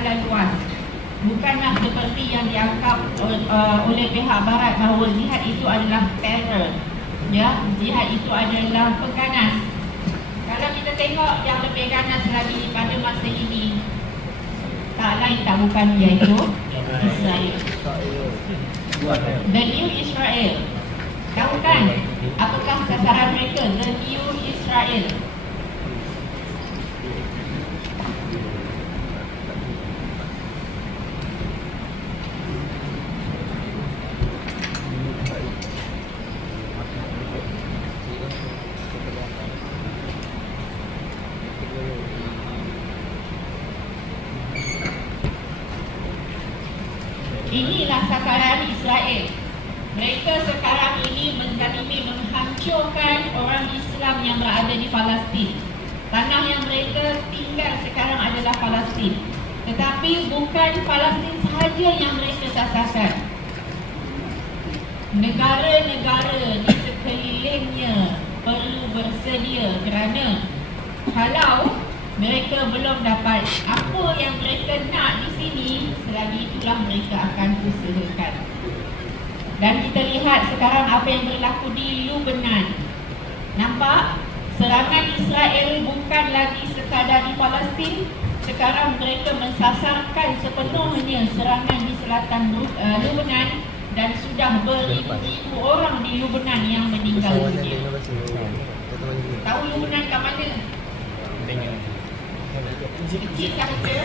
skala luas. Bukanlah seperti yang dianggap oleh pihak barat bahawa jihad itu adalah terror. Ya, jihad itu adalah pengganas. Kalau kita tengok yang lebih ganas lagi pada masa ini, tak lain tak bukan iaitu Israel. The New Israel. Tahu kan apakah sasaran mereka? The New Israel. Inilah sasaran Israel. Mereka sekarang ini menzalimi, menghancurkan orang Islam yang berada di Palestin. Tanah yang mereka tinggal sekarang adalah Palestin. Tetapi bukan Palestin sahaja yang mereka sasarkan. Negara-negara di sekelilingnya perlu bersedia, kerana kalau mereka belum dapat apa yang mereka nak di sini, selagi itulah mereka akan usahakan. Dan kita lihat sekarang apa yang berlaku di Lebanon. Nampak? Serangan Israel bukan lagi sekadar di Palestin. Sekarang mereka mensasarkan sepenuhnya serangan di selatan Lebanon. Dan sudah beribu-ribu orang di Lebanon yang meninggal dunia. Tahu Lebanon kat mana? Kecil sahaja.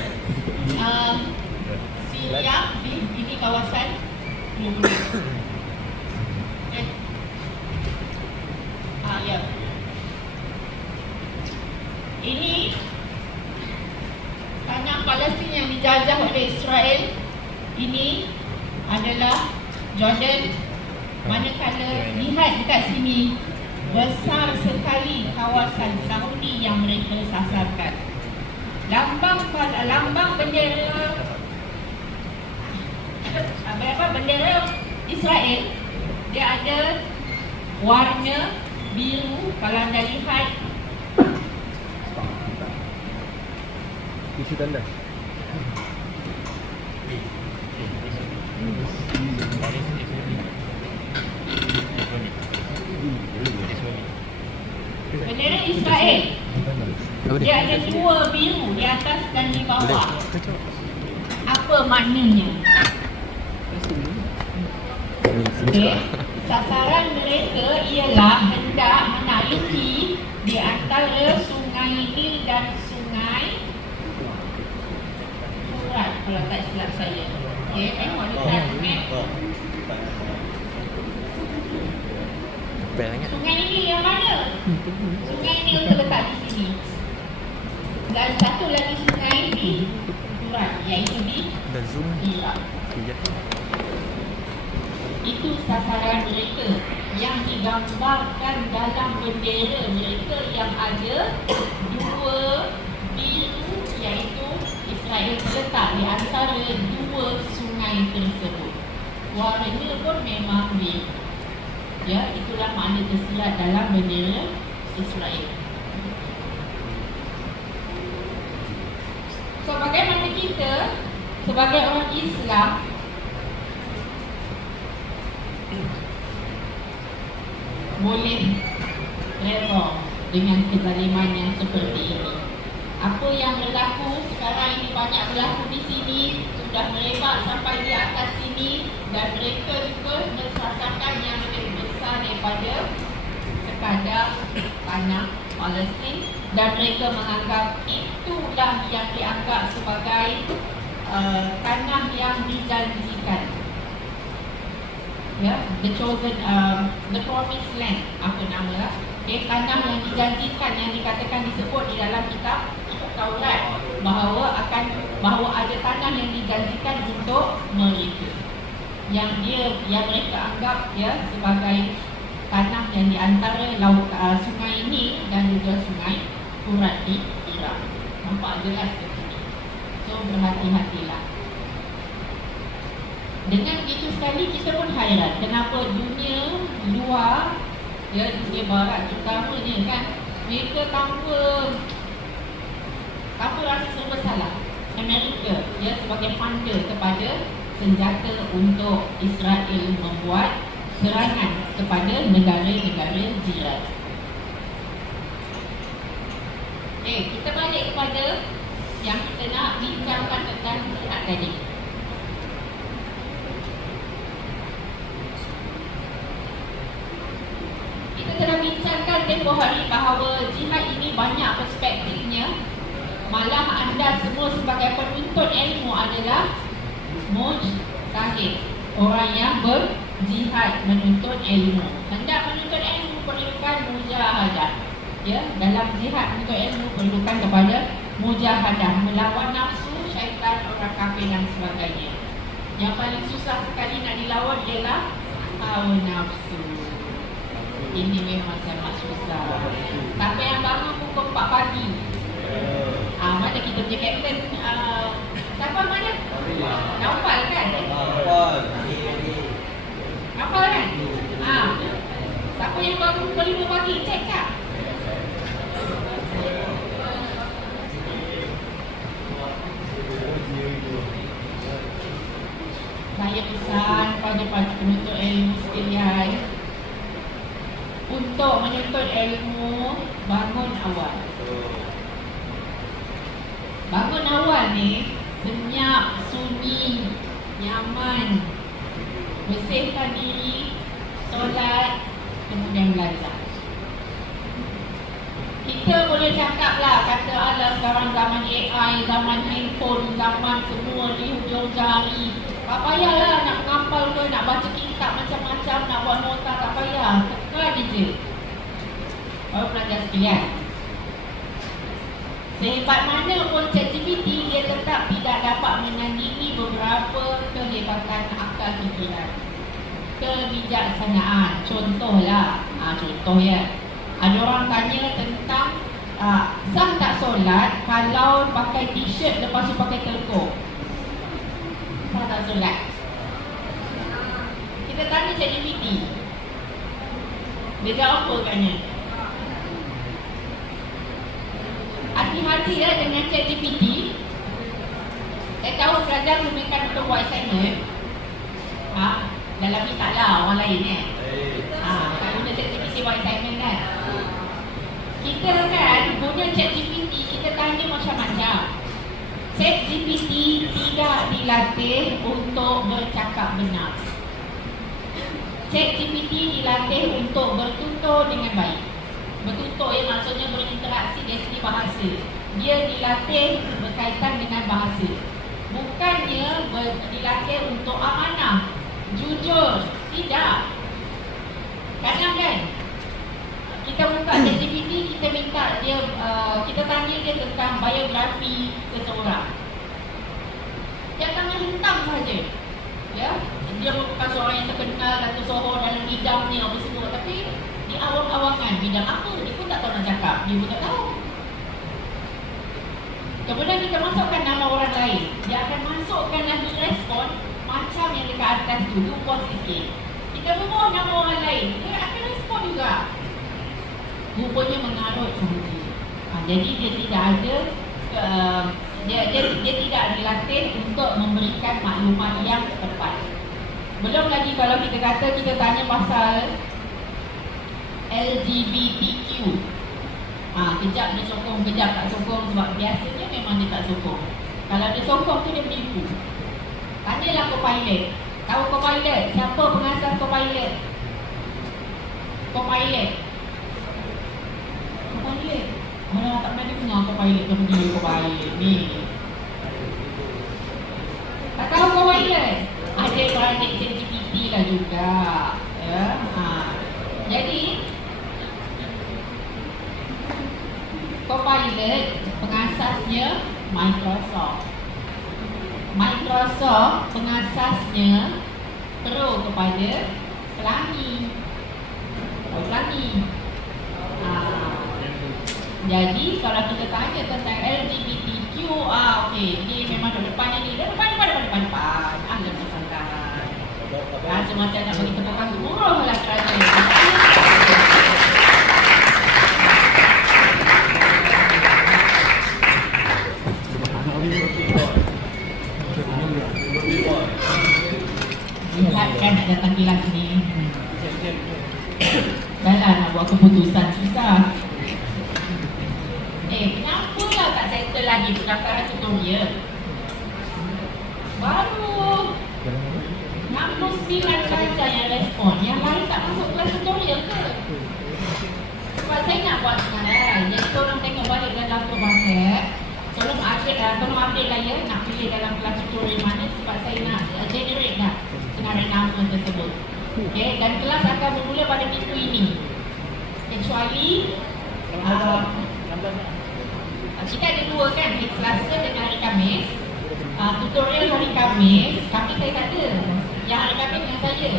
Syria, ini kawasan Lebanon. Ya. Ini tanah Palestin yang dijajah oleh Israel. Ini adalah Jordan. Manakala lihat dekat sini, besar sekali kawasan Saudi yang mereka sasarkan. Lambang bendera bendera Israel, dia ada warna biru. Kalau anda lihat, isu tanda. bendera Israel, dia ada dua biru di atas dan di bawah. Apa maknanya? Okay. Sasaran mereka ialah hendak menaiki di antara sungai Nil dan sungai Furat, kalau tak silap saya. Okay, tengok dekat sungai Nil yang mana? Sungai Nil terletak di sini. Dan satu lagi sungai di Furat, iaitu di Iraq. Itu sasaran mereka yang digambarkan dalam bendera mereka yang ada dua biru, iaitu Israel terletak di antara dua sungai tersebut. Warnanya pun memang biru. Ya, itulah makna tersirat dalam bendera Israel. So, bagaimana kita sebagai orang Islam boleh redha dengan kezaliman yang seperti ini? Apa yang berlaku sekarang ini banyak berlaku di sini, sudah merebak sampai di atas sini, dan mereka juga mensasarkan yang lebih besar daripada sekadar tanah Palestin, dan mereka menganggap itulah yang dianggap sebagai tanah yang dijanjikan. Ya, the chosen, the promised land, apa nama lah. Okay, tanah yang dijanjikan, yang dikatakan disebut di dalam kitab Taurat bahawa ada tanah yang dijanjikan untuk mereka, yang mereka anggap ya sebagai tanah yang di antara laut sungai Nil dan juga sungai Furat di Iraq. Nampak jelas di sini. So berhati-hatilah. Dengan begitu sekali kita pun hairan kenapa dunia luar, ya dunia barat terutamanya kan, mereka tanpa rasa serba salah. Amerika dia sebagai funder kepada senjata untuk Israel membuat serangan kepada negara-negara jiran. Kita balik kepada yang kita nak bincangkan tentang jihad tadi. Kita telah bincangkan tempoh hari bahawa jihad ini banyak perspektifnya. Malah anda semua sebagai penuntut ilmu adalah mujtahid, orang yang berjihad menuntut ilmu. Hendak menuntut ilmu perlukan mujahadah. Ya, dalam jihad menuntut ilmu perlukan kepada mujahadah, melawan nafsu, syaitan, orang kafir dan sebagainya. Yang paling susah sekali nak dilawan ialah hawa nafsu. Ini memang sangat susah. Sampai yang bangun pukul 4 pagi. Mana kita punya kapten? Siapa mana? Naufal kan? Naufal kan? Siapa yang baru pukul 5 pagi? Cek tak? Saya pesan pada penuntut ilmu sekalian, untuk menuntut ilmu, bangun awal. Bangun awal ni senyap, sunyi, nyaman, bersihkan diri, solat, kemudian belajar. Kita boleh cakap lah, kata Allah sekarang zaman AI, zaman handphone, zaman semua di hujung jari. Tak payahlah nak menghafal ke, nak baca kitab macam-macam, nak buat nota, tak payah. Tekan je. Baru pelajar sekalian, sehebat mana pun ChatGPT, dia tetap tidak dapat menandingi beberapa kehebatan akal fikiran, kebijaksanaan. Contohlah, contoh ya, ada orang tanya tentang sah tak solat kalau pakai t-shirt lepas tu pakai telekuk. Sah tak solat? Kita tanya ChatGPT, dia jawab apa katnya? Hati-hati ya dengan ChatGPT. Saya tahu pelajar gunakan untuk buat assignment. Dalam ni taklah orang lain tak guna ChatGPT buat assignment kan. Kita kan guna ChatGPT, kita tanya macam-macam. ChatGPT tidak dilatih untuk bercakap benar. ChatGPT dilatih untuk bertutur dengan baik. Bertutur ya, maksudnya berinteraksi dari segi bahasa. Dia dilatih berkaitan dengan bahasa. Bukannya dilatih untuk amanah, jujur. Tidak. Kadang kan kita buka ChatGPT, kita minta dia, kita tanya dia tentang biografi seseorang. Dia akan hentam saja. Ya, dia merupakan seorang yang terkenal atau seorang dalam bidangnya apa semua, tapi di awang-awangan bidang apa dia pun tak tahu nak cakap, dia pun tak tahu. Kemudian kita masukkan nama orang lain, dia akan masukkan lagi respon macam yang dekat atas tu, lupa sikit. Kita bubuh nama orang lain, dia akan respon juga. Rupanya mengarut sahaja. Jadi dia tidak ada dia tidak dilatih untuk memberikan maklumat yang tepat. Belum lagi kalau kita kata kita tanya pasal LGBTQ, kejap dia sokong, kejap tak sokong, sebab biasanya memang dia tak sokong. Kalau dia sokong tu dia menipu. Tanyalah Copilot. Tahu Copilot? Siapa pengasas Copilot? Copilot. Mana tak pernah dengar Copilot tu pergi Copilot ni. Tak tahu Copilot? Ada beradik ChatGPT lah juga. Ya. Jadi Copilot pengasasnya Microsoft. Microsoft pengasasnya pro kepada pelangi. Jadi kalau kita tanya tentang LGBTQ, okey, ini memang depan ni, depan. Ada masalah. Semacam nak bagi tepukan gemuruh lah kerajaan. kan nak datang kelas ni. Dah lah nak buat keputusan susah. Kenapa lah tak settle lagi pendaftaran tutorial? Baru 69 pelajar yang respon, yang lain tak masuk kelas tutorial ke? Sebab saya nak buat sekarang, jadi tolong tengok balik dalam perbahasan. Tolong update lah ya, nak pilih dalam kelas tutorial mana, sebab saya nak generate dah senarai nama tersebut. Okay, dan kelas akan bermula pada minggu ini. Kecuali kita ada dua kan, hari Selasa dengan hari Khamis. Tutorial hari Khamis, saya tak ada. Yang hari Khamis dengan saya.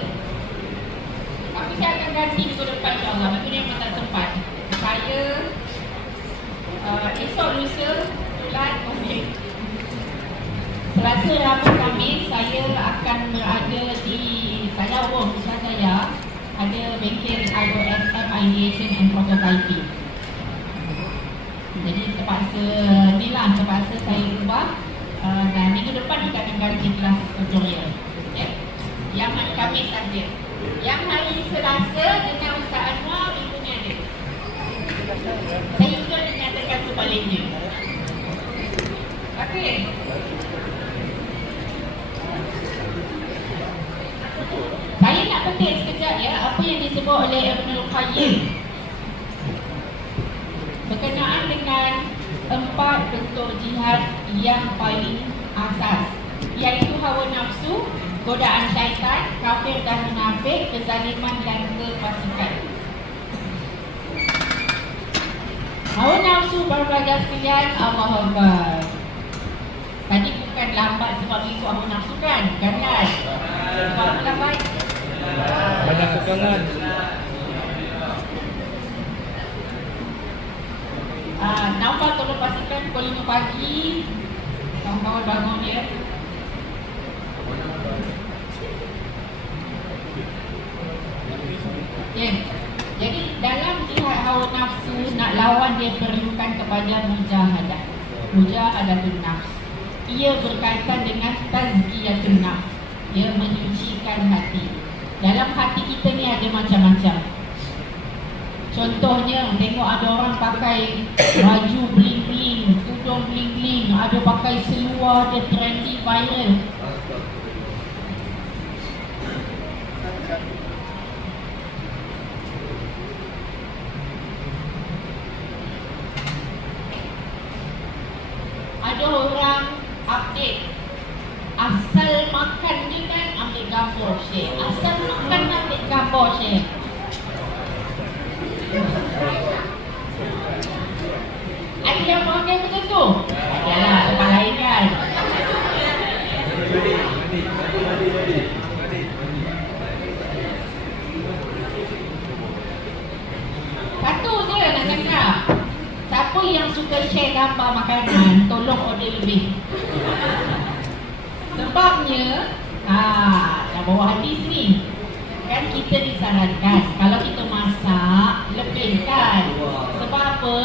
Tapi saya akan ganti minggu depan insyaAllah. Minggu ni memang tak sempat. Saya esok lusa bulan Selasa, Rabu, Khamis saya akan berada di Tadawong, Putrajaya. Ada bengkel iOS App Ideation and Prototyping. Jadi terpaksa saya ubah. Dan minggu depan kita akan ganti kelas tutorial. Okay? Yang hari Khamis saja. Yang hari Selasa dengan Ustaz Anwar minggu ni ada. Saya ikut menyatakan sebaliknya. Okey. Saya nak petik sekejap ya apa yang disebut oleh Ibnul Qayyim berkenaan dengan 4 bentuk jihad yang paling asas, iaitu hawa nafsu, godaan syaitan, kafir dan munafik, kezaliman dan kefasikan. Hawa nafsu para pelajar sekalian, Allahu Akbar. Tadi bukan lambat sebab ikut hawa nafsu kan? Bukan. Sebab apa lambat? Banyak kekangan. Nampak tolong pastikan pukul 5 pagi kawan-kawan bangun ya. Jadi dalam jihad hawa nafsu, nak lawan dia perlukan kepada mujahadah. Mujahadatun nafs. Ia berkaitan dengan tazkiyatun nafs. Ia menyucikan hati. Dalam hati kita ni ada macam-macam. Contohnya, tengok ada orang pakai baju bling-bling, tudung bling-bling, ada pakai seluar, dia trendy, viral. Ada orang update, asal makan ni kan ambil gambar share, asal makan ambil gambar share. Ada yang pakai macam tu? Adalah, tempat lain kan. Satu je nak cakap. Siapa yang suka share gambar makanan, tolong order lebih. Sebabnya, dah bawa hadis ni. Kan kita disarankan kalau kita masak, lebihkan. Sebab apa?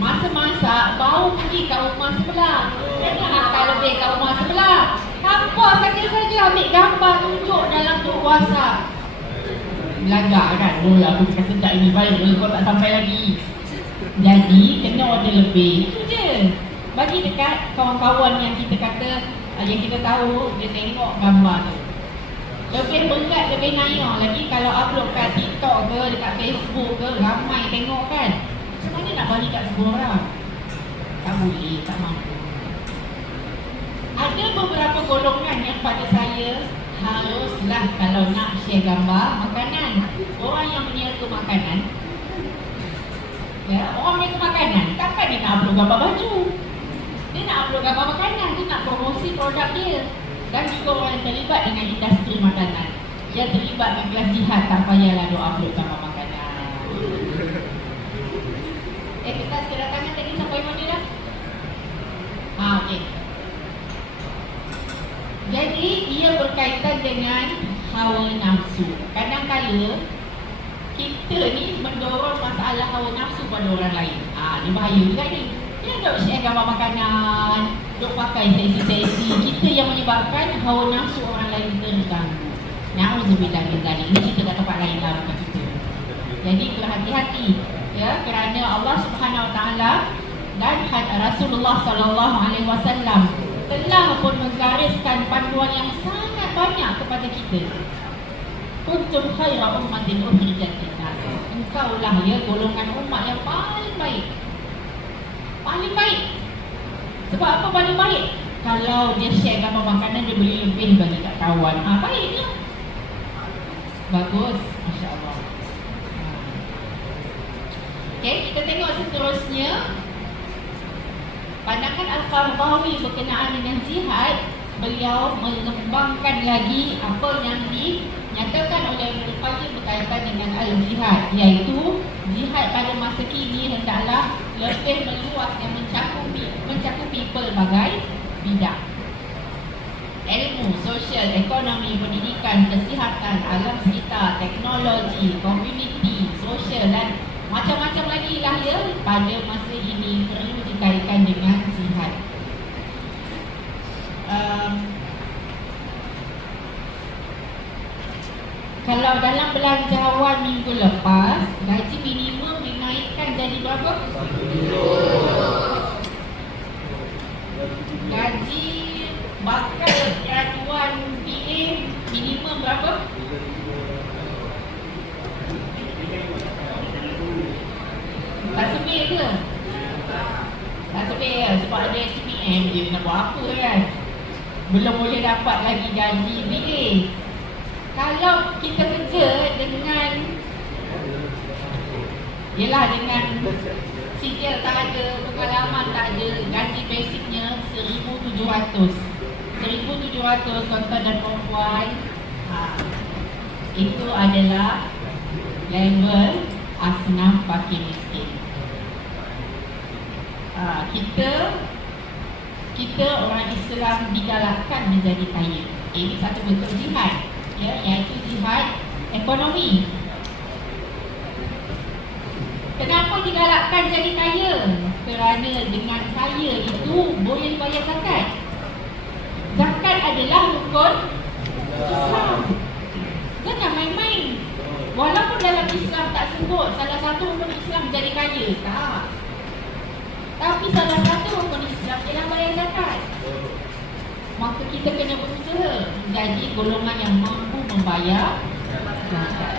Masa masak, bau pergi kat rumah sebelah. Kena akal lebih kat rumah sebelah. Hampa saja-saja ambil gambar tunjuk dalam tu WhatsApp. Melagak kan? Oh aku rasa tak ini viral, kau tak sampai lagi. Jadi, kena order lebih. Itu je. Bagi dekat kawan-kawan yang kita kata, yang kita tahu, dia tengok gambar tu. Lebih berat, lebih naik lagi kalau upload kat TikTok ke, dekat Facebook ke, ramai tengok kan. Macam mana nak bagi kat semua orang? Tak boleh, tak mampu. Ada beberapa golongan yang pada saya haruslah kalau nak share gambar makanan. Orang yang meniaga makanan, ya, orang meniaga makanan, takkan dia nak upload gambar baju. Dia nak upload gambar makanan, dia nak promosi produk dia. Dan juga orang yang terlibat dengan industri makanan, yang terlibat dengan kelas jihad, tak payahlah dia upload gambar makanan. Kertas kedatangan tadi sampai mana dah? Okey. Jadi ia berkaitan dengan hawa nafsu. Kadang-kala kita ni mendorong masalah hawa nafsu pada orang lain. Dia bahaya juga ni. Dia duk share gambar makanan, duk pakai seksi-seksi. Kita yang menyebabkan hawa nafsu orang lain terganggu. Na'udzubillah min dzalik. Ini cerita kat tempat lain lah, bukan kita. Jadi berhati-hati ya, kerana Allah Subhanahu Wa Taala dan Rasulullah Sallallahu Alaihi Wasallam telah pun menggariskan panduan yang sangat banyak kepada kita. Kuntum khaira ummatin ukhrijat lin-nas. Engkaulah ya golongan umat yang paling baik. Paling baik. Sebab apa paling baik? Kalau dia share gambar makanan, dia beli lebih bagi kat kawan. Baiklah. Bagus, masya-Allah. Okey, kita tengok seterusnya. Pandangan Al-Qaradawi berkenaan dengan jihad, beliau mengembangkan lagi apa yang dinyatakan oleh Ibnu Qayyim berkaitan dengan al-jihad, iaitu jihad pada masa kini hendaklah lebih meluas yang mencakupi pelbagai bidang. Ilmu, sosial, ekonomi, pendidikan, kesihatan, alam sekitar, teknologi, komuniti, sosial dan macam-macam lagi lah ya pada masa ini perlu dikaitkan dengan jihad. Kalau dalam belanjawan minggu lepas, gaji minimum dinaikkan jadi berapa? Gaji bakal graduan PA minimum berapa? Tak sebel ke? Tak sebel sebab ada SPM, dia nak buat apa kan? Belum boleh dapat lagi gaji PA. Kalau kita kerja dengan dengan sijil tak ada, pengalaman tak ada, gaji basicnya 1,700. 1,700 tuan-tuan dan perempuan. Itu adalah level asnaf fakir miskin. Kita orang Islam digalakkan menjadi kaya. Ini satu bentuk jihad, ya, iaitu jihad ekonomi. Kenapa digalakkan jadi kaya? Kerana dengan kaya itu boleh bayar zakat. Zakat adalah rukun Islam. Jangan main-main. Walaupun dalam Islam tak sebut salah satu rukun Islam jadi kaya, tak. Tapi salah satu rukun Islam ialah bayar zakat. Maka kita kena berusaha menjadi golongan yang mampu membayar zakat.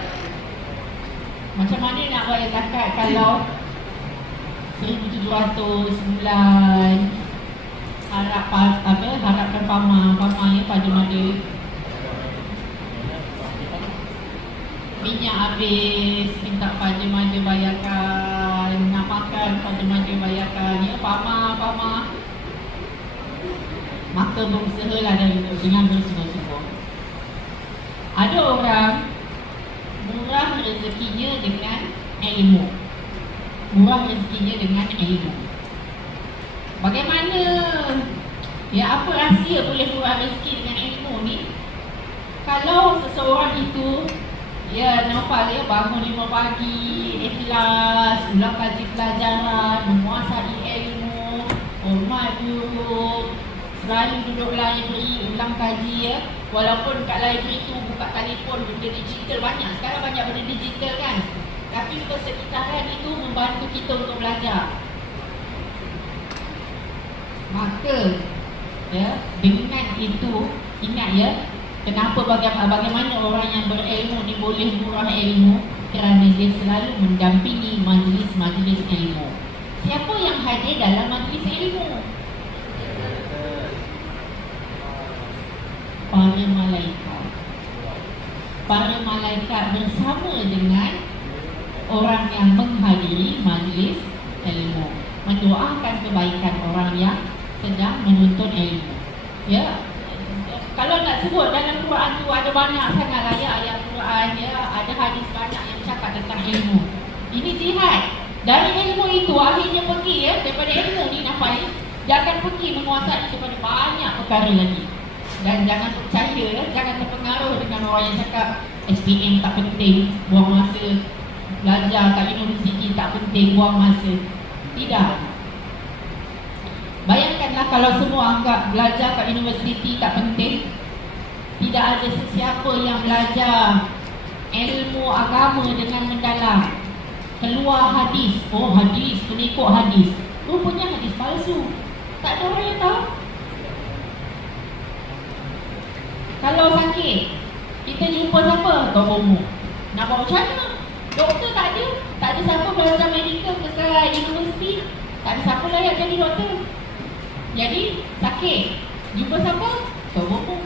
Macam mana nak bayar zakat kalau 1,700 sebulan? Harapkan pama ya pada minyak habis, minta pada bayarkan, nak makan pada bayarkan, ya pama. Maka berusahalah dengan bersungguh-sungguh. Ada orang murah rezekinya dengan ilmu. Bagaimana? Ya, apa rahsia boleh murah rezeki dengan ilmu ni? Kalau seseorang itu Naufal bangun 5 pagi, ikhlas, ulang kaji pelajaran, menguasai ilmu, hormat guru, selalu duduk library, ulang kaji walaupun kat library tu buka telefon, benda digital banyak. Sekarang banyak benda digital kan. Tapi persekitaran itu membantu kita untuk belajar. Maka dengan itu ingat kenapa bagaimana orang yang berilmu ni boleh murah ilmu? Kerana dia selalu mendampingi majlis-majlis ilmu. Siapa yang hadir dalam majlis ilmu? Para malaikat. Para malaikat bersama dengan orang yang menghadiri majlis ilmu, mendoakan kebaikan orang yang sedang menuntut ilmu. Ya, kalau nak sebut dalam Quran tu ada banyak sangat ayat Quran, ada hadis banyak yang cakap tentang ilmu. Ini jihad. Dari ilmu itu akhirnya pergi daripada ilmu ni nampak dia akan pergi menguasai kepada banyak perkara lagi. Dan jangan percaya, jangan terpengaruh dengan orang yang cakap SPM tak penting, buang masa. Belajar kat universiti tak penting, buang masa. Tidak. Bayangkanlah kalau semua anggap belajar kat universiti tak penting. tidak ada sesiapa yang belajar ilmu agama dengan mendalam keluar hadis, oh hadis, pengikut hadis, rupanya hadis palsu, tak ada orang yang tahu. Kalau sakit, kita jumpa siapa? Tok Bomo. Nak buat macam mana? Doktor tak ada. Tak ada siapa belajar medical dekat universiti. Tak ada siapa layak jadi doktor. Jadi sakit, jumpa siapa? Tok Bomo.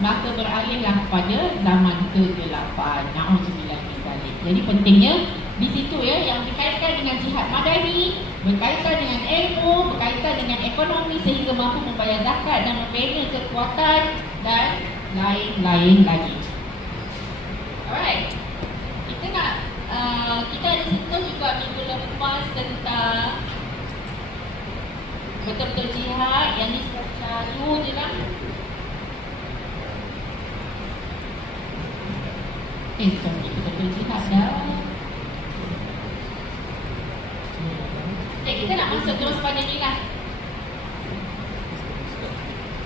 Maka beralihlah pada zaman ke-8. Na'udzubillah min dzalik. Jadi pentingnya di situ ya, yang berkaitan dengan jihad madani, berkaitan dengan ilmu, berkaitan dengan ekonomi sehingga mampu membayar zakat dan membina kekuatan dan lain-lain lagi. Alright. Kita nak kita ada sentuh juga minggu lepas tentang betul-betul jihad. Yang ni selalu je lah. Sorry, betul-betul jihad dah. Kita nak masuk terus pada ni lah,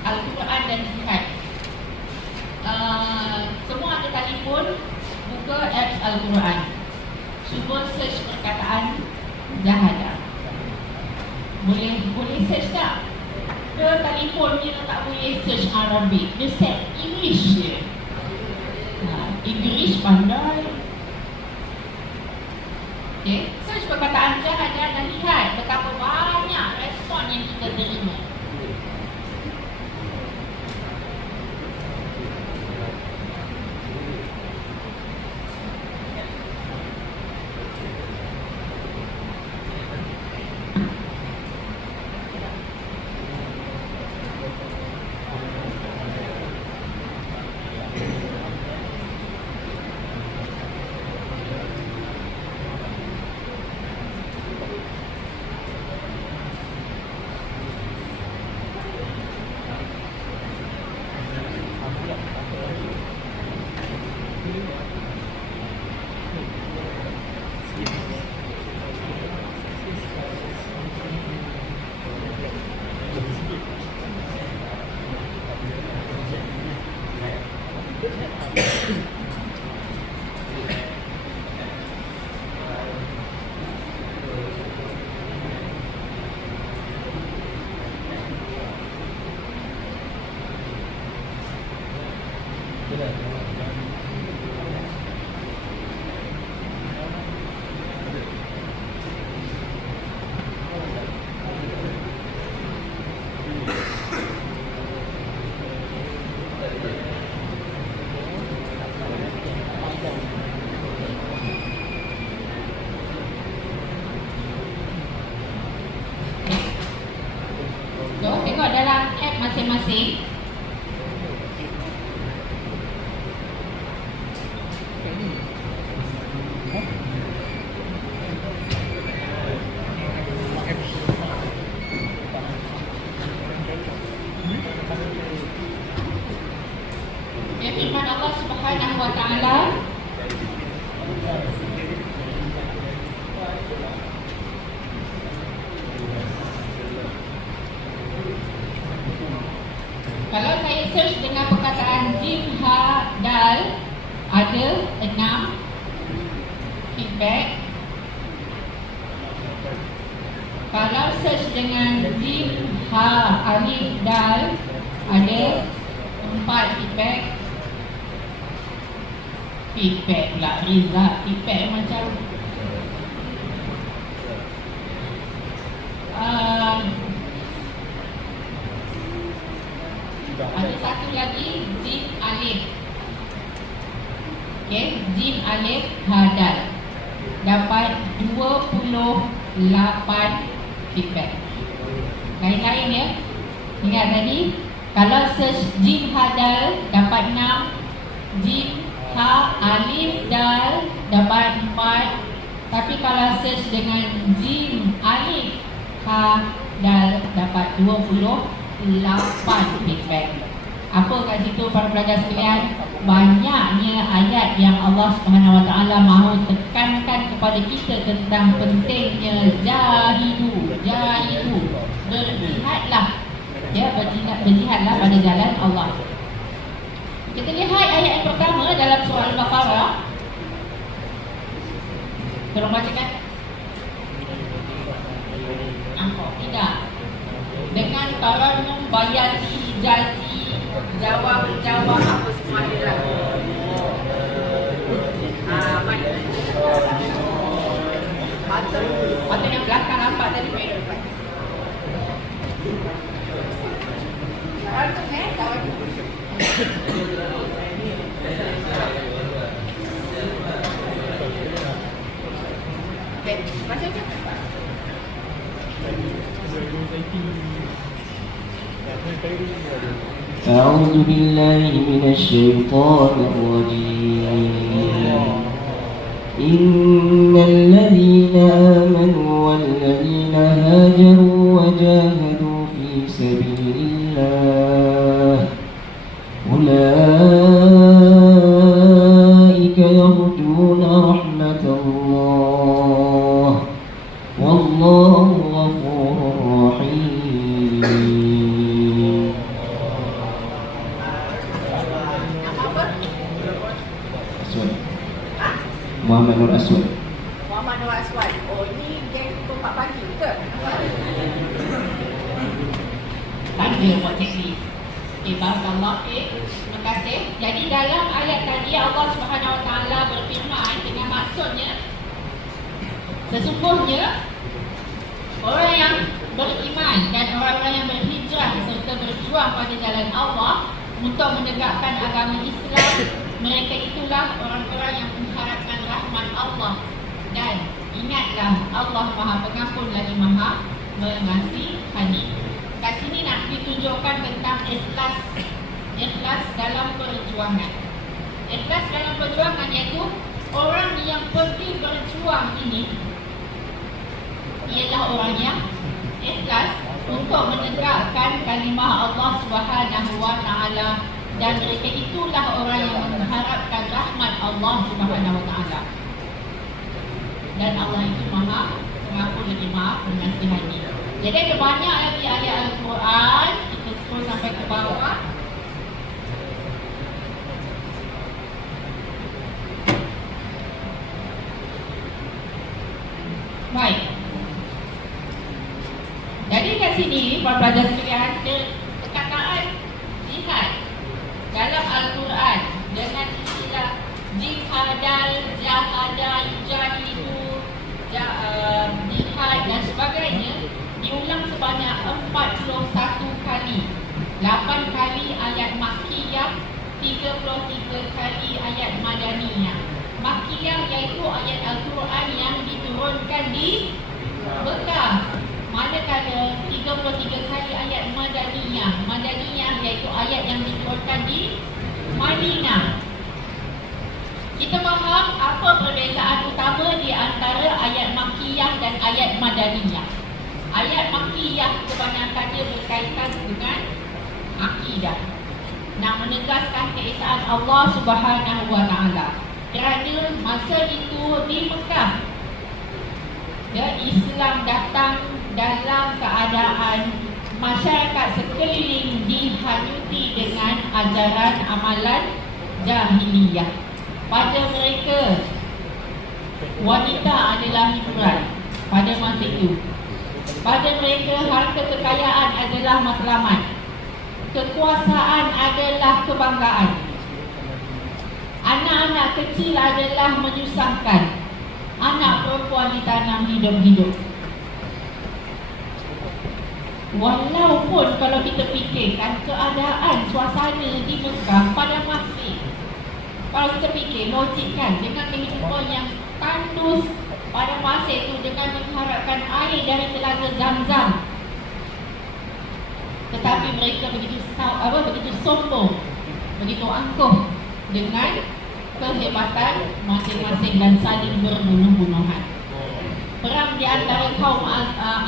Al-Quran dan jihad. Semua ada telefon, buka apps Al-Quran, cuba search perkataan jahadah. Boleh search tak? Ke telefon dia tak boleh search Arabic, dia set English je. English pandai. Okay, search perkataan jahadah dan lihat betapa banyak respon yang kita terima. So, tengok dalam app masing-masing. Ya, firman Allah Subhanahu wa taala, kalau saya search dengan perkataan jim, ha, dal, ada 6 feedback. Kalau search dengan jim, ha, alif, dal, ada 4 feedback. Feedback pula, result. Feedback macam ada satu lagi, jim alif. Okay, jim alif hadal, dapat 28 feedback. Lain-lain ya. Ingat tadi, kalau search jim hadal dapat 6, jim ha alif dal dapat 4. Tapi kalau search dengan jim alif ha dal dapat 28 feedback. Apa kat situ para pelajar sekalian? Banyaknya ayat yang Allah Subhanahu Wa Taala mahu tekankan kepada kita tentang pentingnya jahidu, berjihadlah, ya, berjihadlah pada jalan Allah. Kita lihat ayat yang pertama dalam surah Al-Baqarah. Tolong bacakan. Tidak. Dengan taranum bayati jazi jawab apa semua dia lah. Patut yang belakang nampak tadi main depan. Okay, baca je. أعوذ بالله من الشيطان الرجيم إن الذين آمنوا والذين هاجروا وجاهدوا في سبيل الله أولئك يرجون رحمة الله والله غفور رحيم. Muhammad Nur Aswad. Muhammad Nur Aswad. Oh, ini geng pukul 4 pagi ke? Tanda buat checklist. Barakallah. Terima kasih. Jadi dalam ayat tadi Allah Subhanahu Wa Taala berfirman dengan maksudnya sesungguhnya orang yang beriman dan orang-orang yang berhijrah serta berjuang pada jalan Allah untuk menegakkan agama Islam, mereka itulah orang-orang yang mengharapkan rahmat Allah. Dan ingatlah Allah Maha Pengampun lagi Maha Mengasihani. Kat sini nak ditunjukkan tentang ikhlas. Ikhlas dalam perjuangan. Ikhlas dalam perjuangan iaitu orang yang pergi berjuang ini ialah orang yang ikhlas untuk menegakkan kalimah Allah Subhanahu Wa Taala, dan mereka itulah orang yang mengharapkan rahmat Allah Subhanahu Wa Taala. Dan Allah itu Maha Pengampun lagi Maha Mengasihani. Jadi ada banyak lagi ayat Al-Quran. Kita scroll sampai ke bawah. Baik. Jadi kat sini para pelajar sekalian ada perkataan jihad dalam Al-Quran dengan istilah jihadal, jahada, yujahidu, jihad dan sebagainya diulang sebanyak 41 kali. 8 kali ayat Makkiyah, 33 kali ayat Madaniyah. Makkiyah iaitu ayat Al-Quran yang diturunkan di Mekah, manakala 33 kali ayat Madaniyah. Madaniyah iaitu ayat yang diturunkan di Madinah. Kita faham apa perbezaan utama di antara ayat Makkiyah dan ayat Madaniyah. Ayat Makkiyah kebanyakannya berkaitan dengan akidah, nak menegaskan keesaan Allah Subhanahu Wa Taala. Kerana masa itu di Mekah, Islam datang dalam keadaan masyarakat sekeliling dihanyuti dengan ajaran amalan jahiliyah. Pada mereka, wanita adalah hiburan pada masa itu. Pada mereka, harta kekayaan adalah matlamat. Kekuasaan adalah kebanggaan. Anak-anak kecil adalah menyusahkan. Anak perempuan ditanam hidup-hidup. Walaupun kalau kita fikirkan keadaan suasana di Mekah pada masa, kalau kita fikir logikkan dengan kehidupan yang tandus pada masa itu dengan mengharapkan air dari telaga Zam-Zam, tetapi mereka begitu sombong, begitu angkuh dengan kehebatan masing-masing dan saling berbunuh-bunuhan. Perang di antara kaum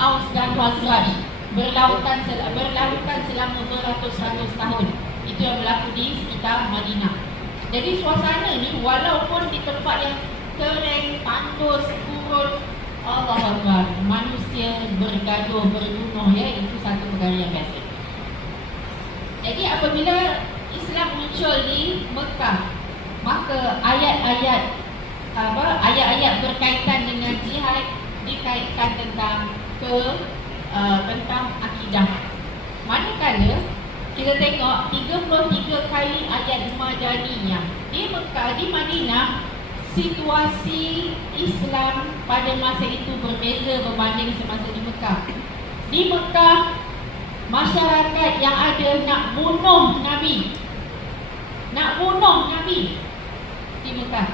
Aus dan Khazraj berlautan selama beratus-ratus tahun. Itu yang berlaku di sekitar Madinah. Jadi suasana ni walaupun di tempat yang kering, tandus, gurun, Allah Akbar, manusia bergaduh, berbunuh, ya, itu satu perkara yang biasa. Jadi apabila Islam muncul di Mekah. Maka ayat-ayat berkaitan dengan jihad dikaitkan tentang akidah. Manakala kita tengok 33 kali ayat Madaniyah di Mekah, di Madinah, situasi Islam pada masa itu berbeza berbanding semasa di Mekah. Di Mekah, masyarakat yang ada nak bunuh Nabi di Mekah.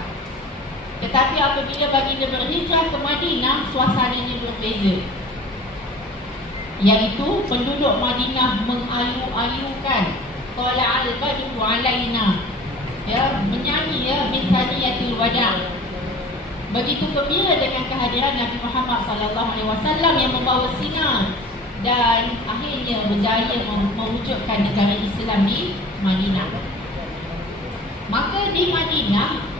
Tetapi apabila baginda berhijrah ke Madinah, suasananya berbeza, iaitu penduduk Madinah mengayu-ayukan qala al-badru alaina, menyanyi min thaniyatil wada'. Begitu gembira dengan kehadiran Nabi Muhammad sallallahu alaihi wasallam yang membawa sinar dan akhirnya berjaya mewujudkan negara Islam di Madinah. Maka di Madinah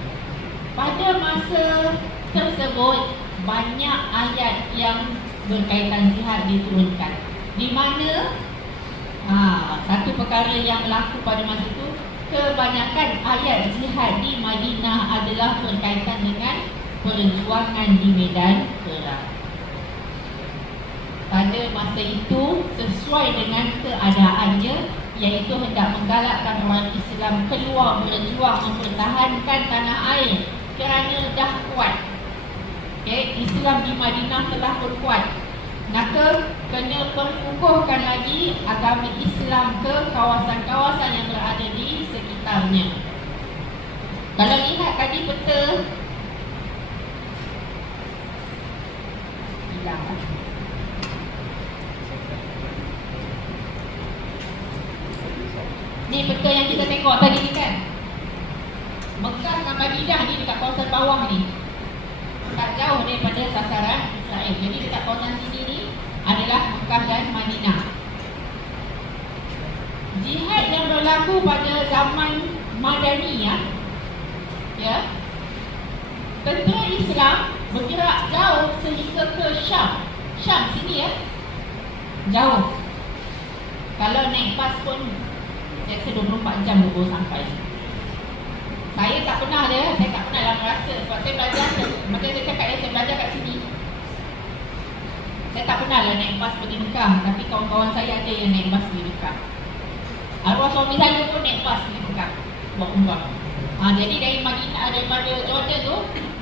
pada masa tersebut banyak ayat yang berkaitan jihad diturunkan, di mana satu perkara yang berlaku pada masa itu, kebanyakan ayat jihad di Madinah adalah berkaitan dengan perjuangan di medan perang. Pada masa itu sesuai dengan keadaannya, iaitu hendak menggalakkan orang Islam keluar berjuang mempertahankan tanah air kerana dah kuat. Islam di Madinah telah berkuat. Maka kena perkukuhkan lagi agama Islam ke kawasan-kawasan yang berada di sekitarnya. Kalau lihat tadi peta hilang. Ni peta yang kita tengok tadi ni kan, Mekah dengan Madinah ni dekat kawasan bawah ni, tak jauh daripada sasaran Israel. Jadi dekat kawasan sini ni adalah Mekah dan Madinah. Jihad yang berlaku pada zaman Madaniyah, tentera Islam bergerak jauh sehingga ke Syam. Syam sini jauh. Kalau naik bas pun saya rasa 24 jam baru sampai. Saya tak pernah lah merasa, sebab saya belajar, macam saya cakap saya belajar kat sini. Saya tak pernah lah naik bas pergi Mekah, tapi kawan-kawan saya ada yang naik bas pergi Mekah. Arwah suami saya pun naik bas pergi Mekah buat umrah. Jadi dari Madinah, daripada Jordan tu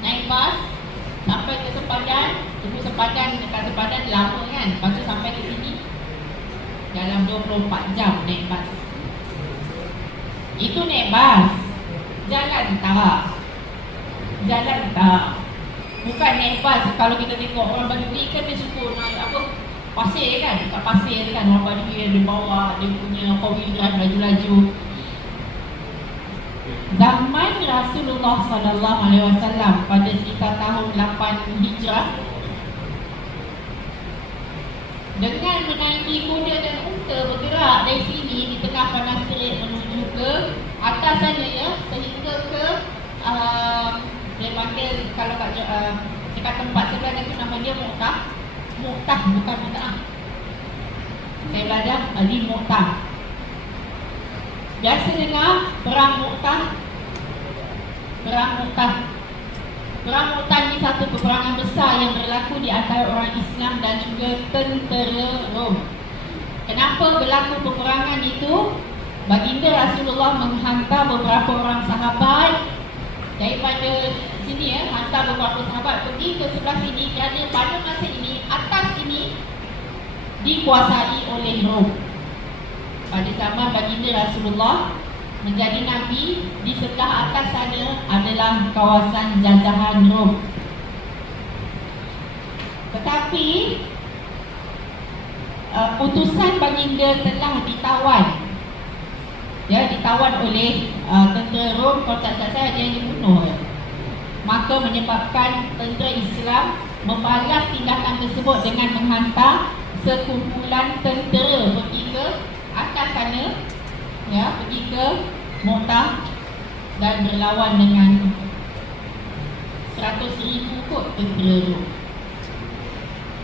naik bas sampai ke Sepadan. Tunggu Sepadan, dekat Sepadan lama kan. Lepas tu sampai ke sini dalam 24 jam naik bas. Itu naik bas. Jalan tak. Bukan naik bas. Kalau kita tengok orang Badui kan dia suka naik pasir kan. Dekat pasir kan orang Badui dia bawa dia punya 4-wheel drive laju-laju. Zaman Rasulullah SAW pada sekitar tahun 8 Hijrah, dengan menaiki kuda dan unta bergerak dari sini di tengah panas terik menuju ke atas sana sehingga ke dia panggil, kalau dekat tempat sebelah tu nama dia Mu'tah, bukan Mu'tah. Saya belajar di Mu'tah. Biasa dengar perang Mu'tah. Perang Mu'tah ni satu peperangan besar yang berlaku di antara orang Islam dan juga tentera Rom. Kenapa berlaku peperangan itu? Baginda Rasulullah menghantar beberapa orang sahabat daripada sini hantar beberapa sahabat pergi ke sebelah sini, kerana pada masa ini atas ini dikuasai oleh Rom. Pada zaman baginda Rasulullah menjadi Nabi, di sebelah atas sana adalah kawasan jajahan Rom. Tetapi utusan baginda telah ditawan. Ditawan oleh tentera Rom. Kalau tak salah dia dibunuh. Maka menyebabkan tentera Islam membalas tindakan tersebut dengan menghantar sekumpulan tentera pergi ke atas sana, pergi ke Mu'tah dan berlawan dengan 100,000 kot tentera Rom.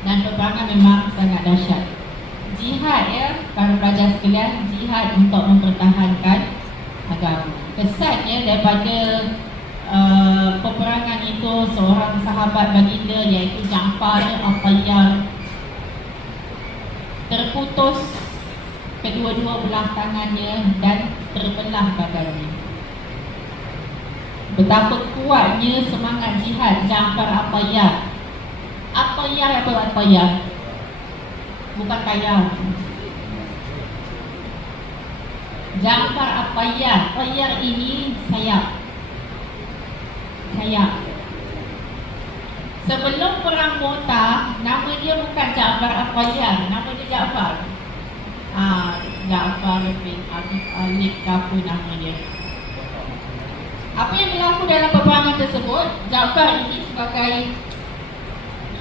Dan peperangan memang sangat dahsyat. Jihad para pelajar sekalian, jihad untuk mempertahankan agama. daripada peperangan itu seorang sahabat baginda iaitu Ja'far At-Tayyar terputus kedua-dua belah tangannya dan terbelah badannya. Betapa kuatnya semangat jihad Ja'far At-Tayyar. At-Tayyar apa At-Tayyar? Bukan tayar. Ja'far At-Tayyar. Tayyar ini sayap. Sayap. Sebelum perang Mu'tah, nama dia bukan Ja'far At-Tayyar, nama dia Ja'far. Ja'far bin Abi Talib apa nama dia. Apa yang berlaku dalam peperangan tersebut? Ja'far ini sebagai,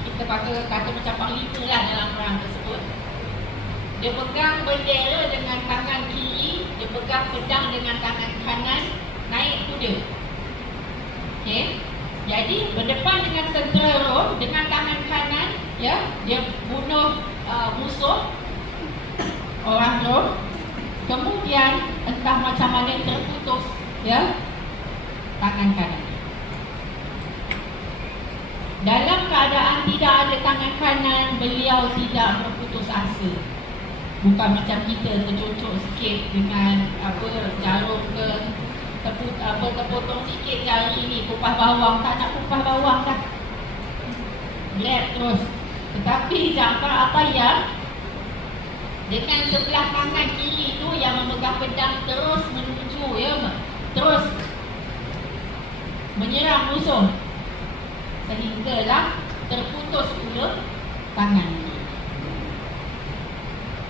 kita kata macam panglima lah dalam perang tersebut. Dia pegang bendera dengan tangan kiri, dia pegang pedang dengan tangan kanan, naik kuda. Okey. Jadi berdepan dengan tentera Rom dengan tangan kanan, ya, dia bunuh musuh orang Rom. Kemudian entah macam mana terputus, ya, tangan kanan. Dalam keadaan tidak ada tangan kanan, beliau tidak berputus asa. Bukan macam kita tercucuk sikit dengan jarum ke, terpotong sikit jari ni, kupas bawang, tak nak kupas bawang kan, lep terus. Tetapi Ja'far At-Tayyar dengan sebelah tangan kiri tu yang memegang pedang terus menuju, ya, terus menyerang musuh sehinggalah terputus pula tangan ini.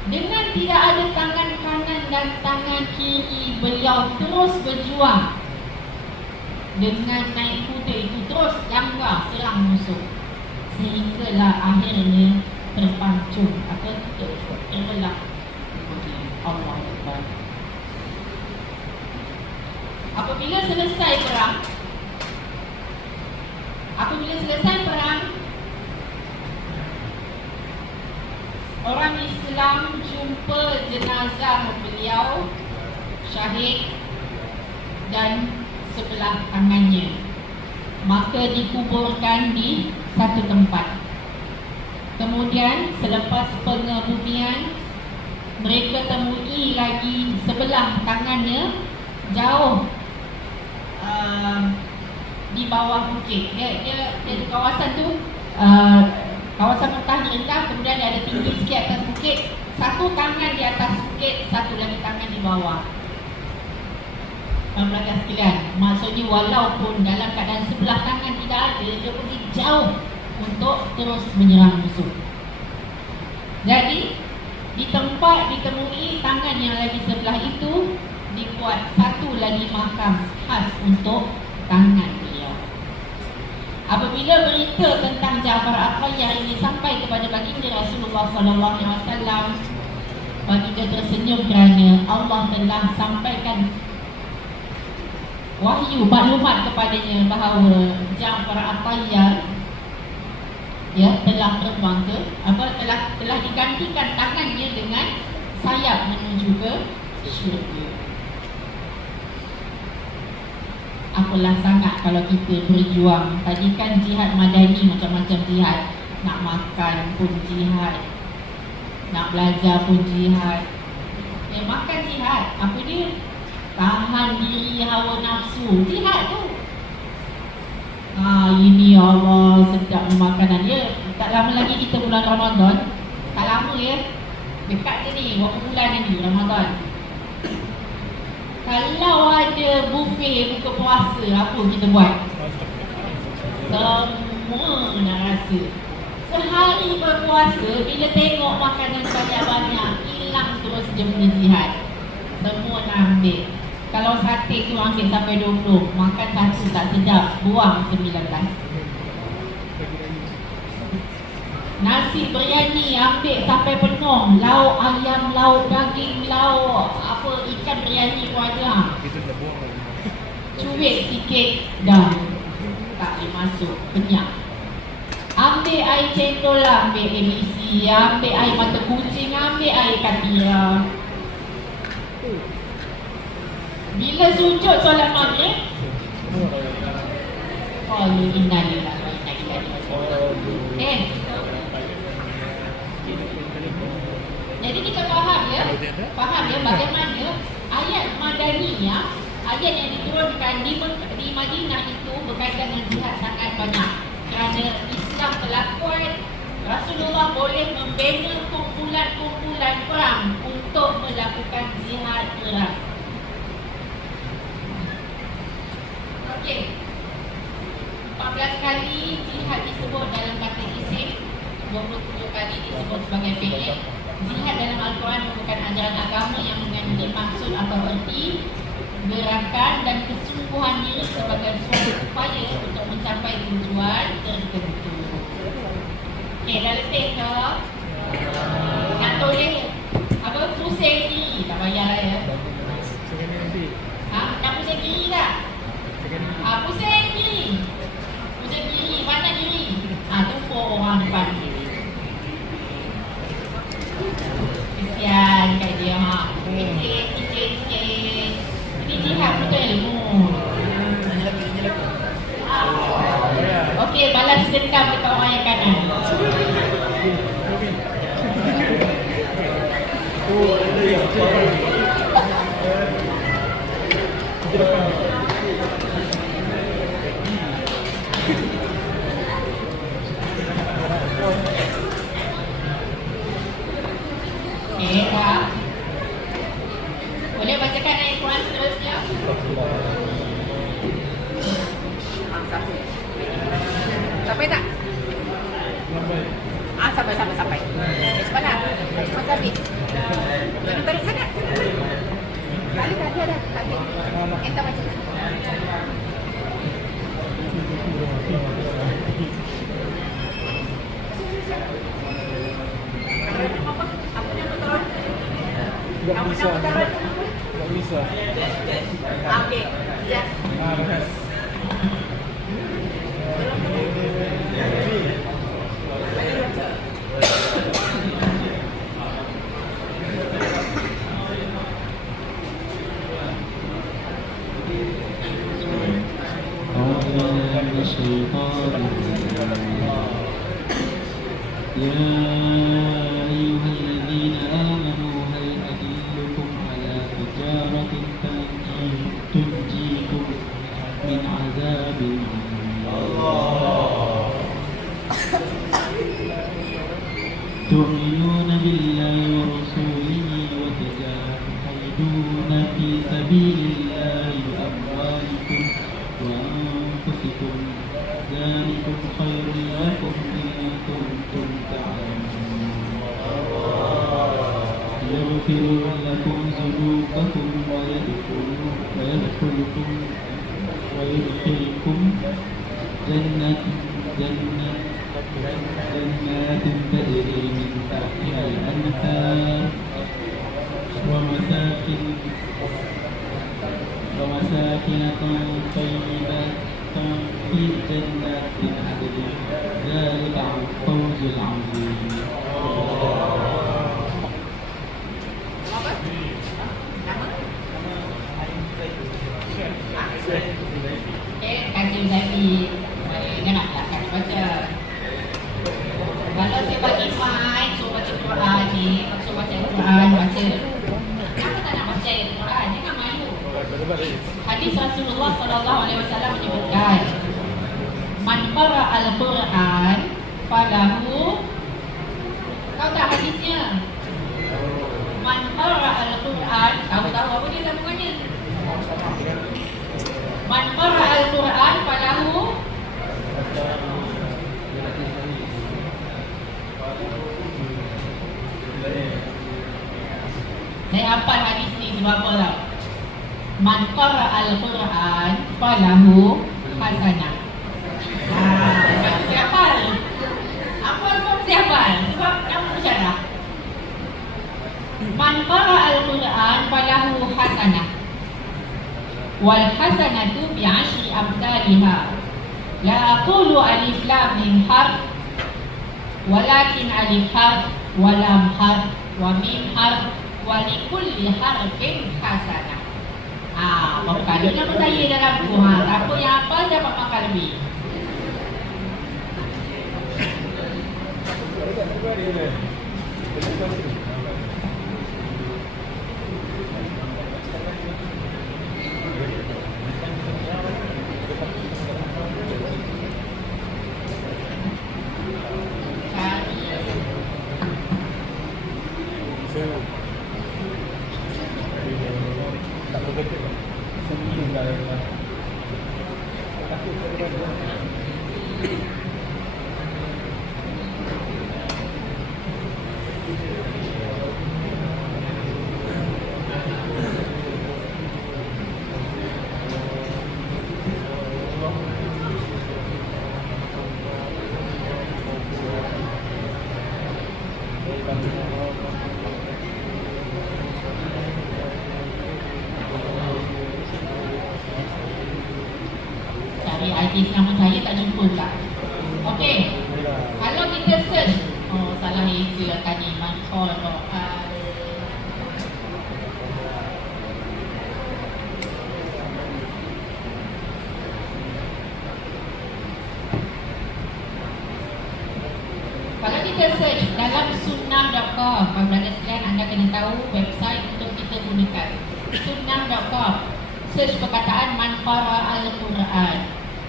Dengan tidak ada tangan kanan dan tangan kiri, beliau terus berjuang dengan naik kuda itu, terus jangka serang musuh sehinggalah akhirnya terpancung atau terbelah. Allah Akbar. Apabila selesai perang, orang Islam jumpa jenazah beliau syahid dan sebelah tangannya, maka dikuburkan di satu tempat. Kemudian selepas pengebumian, mereka temui lagi sebelah tangannya jauh di bawah bukit. Dia kawasan tu kawasan Mekah ni rendah, kemudian dia ada tinggi sikit atas bukit. Satu tangan di atas bukit, satu lagi tangan di bawah. Pembelajar sekalian, maksudnya walaupun dalam keadaan sebelah tangan tidak ada, dia pergi jauh untuk terus menyerang musuh. Jadi di tempat ditemui tangan yang lagi sebelah itu, dibuat satu lagi makam khas untuk tangan beliau. Apabila berita tentang Ja'far At-Tayyar ini sampai kepada baginda Rasulullah SAW, baginda tersenyum kerana Allah telah sampaikan wahyu maklumat kepadanya bahawa Ja'far At-Tayyar, ya, telah terbang ke telah digantikan tangannya dengan sayap menuju ke syurga. Apalah sangat kalau kita berjuang. Tadi kan jihad madani, macam-macam jihad. Nak makan pun jihad, nak belajar pun jihad. Makan jihad, apa dia? Tahan diri hawa nafsu, jihad tu. Ini Allah sedap makanan dia. Tak lama lagi kita bulan Ramadan. Tak lama ya, dekat je ni, berapa bulan ni Ramadan. Kalau ada buffet buka puasa, apa kita buat? Semua nak rasa. Sehari berpuasa, bila tengok makanan banyak-banyak, hilang terus dia punya jihad. Semua nak ambil. Kalau sate tu ambil sampai 20, makan satu tak sedap, buang 19. Nasi biryani ambil sampai penuh, lauk ayam, lauk daging, lauk apa, ikan biryani pun ada. Cuit sikit dah tak boleh masuk, kenyang. Ambil air cendol, ambil ABC, ambil air mata kucing, ambil air katira. Bila sujud solat maghrib, qalu inna lillahi wa inna ilaihi raji'un. Jadi kita faham ya bagaimana ayat Madaniyah, ayat yang diturunkan di Madinah itu berkaitan dengan jihad sangat banyak. Kerana Islam berlakuan, Rasulullah boleh membina kumpulan-kumpulan perang untuk melakukan jihad perang. Okey. 14 kali jihad disebut dalam kata isim, 27 kali disebut sebagai fi'il. Jihad dalam Al-Quran merupakan ajaran agama yang mengandungi maksud atau erti, gerakan dan kesungguhan diri sebagai suatu upaya untuk mencapai tujuan tertentu. Okey, dah letih ke? Nak toleh apa? Pusing diri, tak payah lah ya. Nak pusing diri tak? Pusing diri. Pusing diri, mana diri? Tumpuk orang depan. Kesian kat dia, Sikit. Ini jihad betul ilmu. Okey, balas dendam dekat orang yang kanan. Okey, dah. Boleh bacakan ayat Quran seterusnya? Sampai tak? Sampai. Sebentar. Masa habis. Jangan tarik sana. Tak ada. Entah macam mana. Tak bisa. Okey, just. يا أيها الذين آمنوا هل أدلكم على تجارة تنجيكم من عذاب تؤمنون بالله ورسوله وتجاهدون في سبيل الله بأموالكم وأنفسكم ذلكم خير لكم إن كنتم تعلمون يغفر لكم ذنوبكم ويدخلكم جنات تجري من تحتها الأنهار ومساكن طيبة في جنات عدن ذلك الفوز العظيم. Kasih Zaidi. Jangan tak baca. Kalau saya bagi main, so baca Quran ni, so baca Quran, baca. Kenapa tak nak baca Quran? Jangan malu. Hadis Rasulullah SAW menyebutkan, man qara al-Quran falahu. Tahu tak hadisnya? Man qara al-Quran, tahu apa dia sambungannya? Man qara al-Quran falahu. Saya hafal hadis ni sebab apa tau? Man qara al-Quran falahu hasanah. Saya hafal. Apa sebab saya hafal? Sebab kamu bersyarah. Man qara al-Quran falahu hasanah. Wal hasanatu bi'ashri amsalha. La aqulu alif lam mim harf, walakin alif harf wa lam harf wa mim harf wa likulli harfin hasanah. berapa kali nama saya dalam tu. Siapa yang apa dapat makan lebih. Tak bergerak. Sembunyi dah. Takut tak bergerak. Cari hadis nama saya tak jumpa pula. Okey. Kalau kita search, oh salah eja tadi man qara'a. Kalau kita search dalam sunnah.com, para sekalian anda kena tahu website untuk kita gunakan. Sunnah.com. Search perkataan man qara'a al-Quran.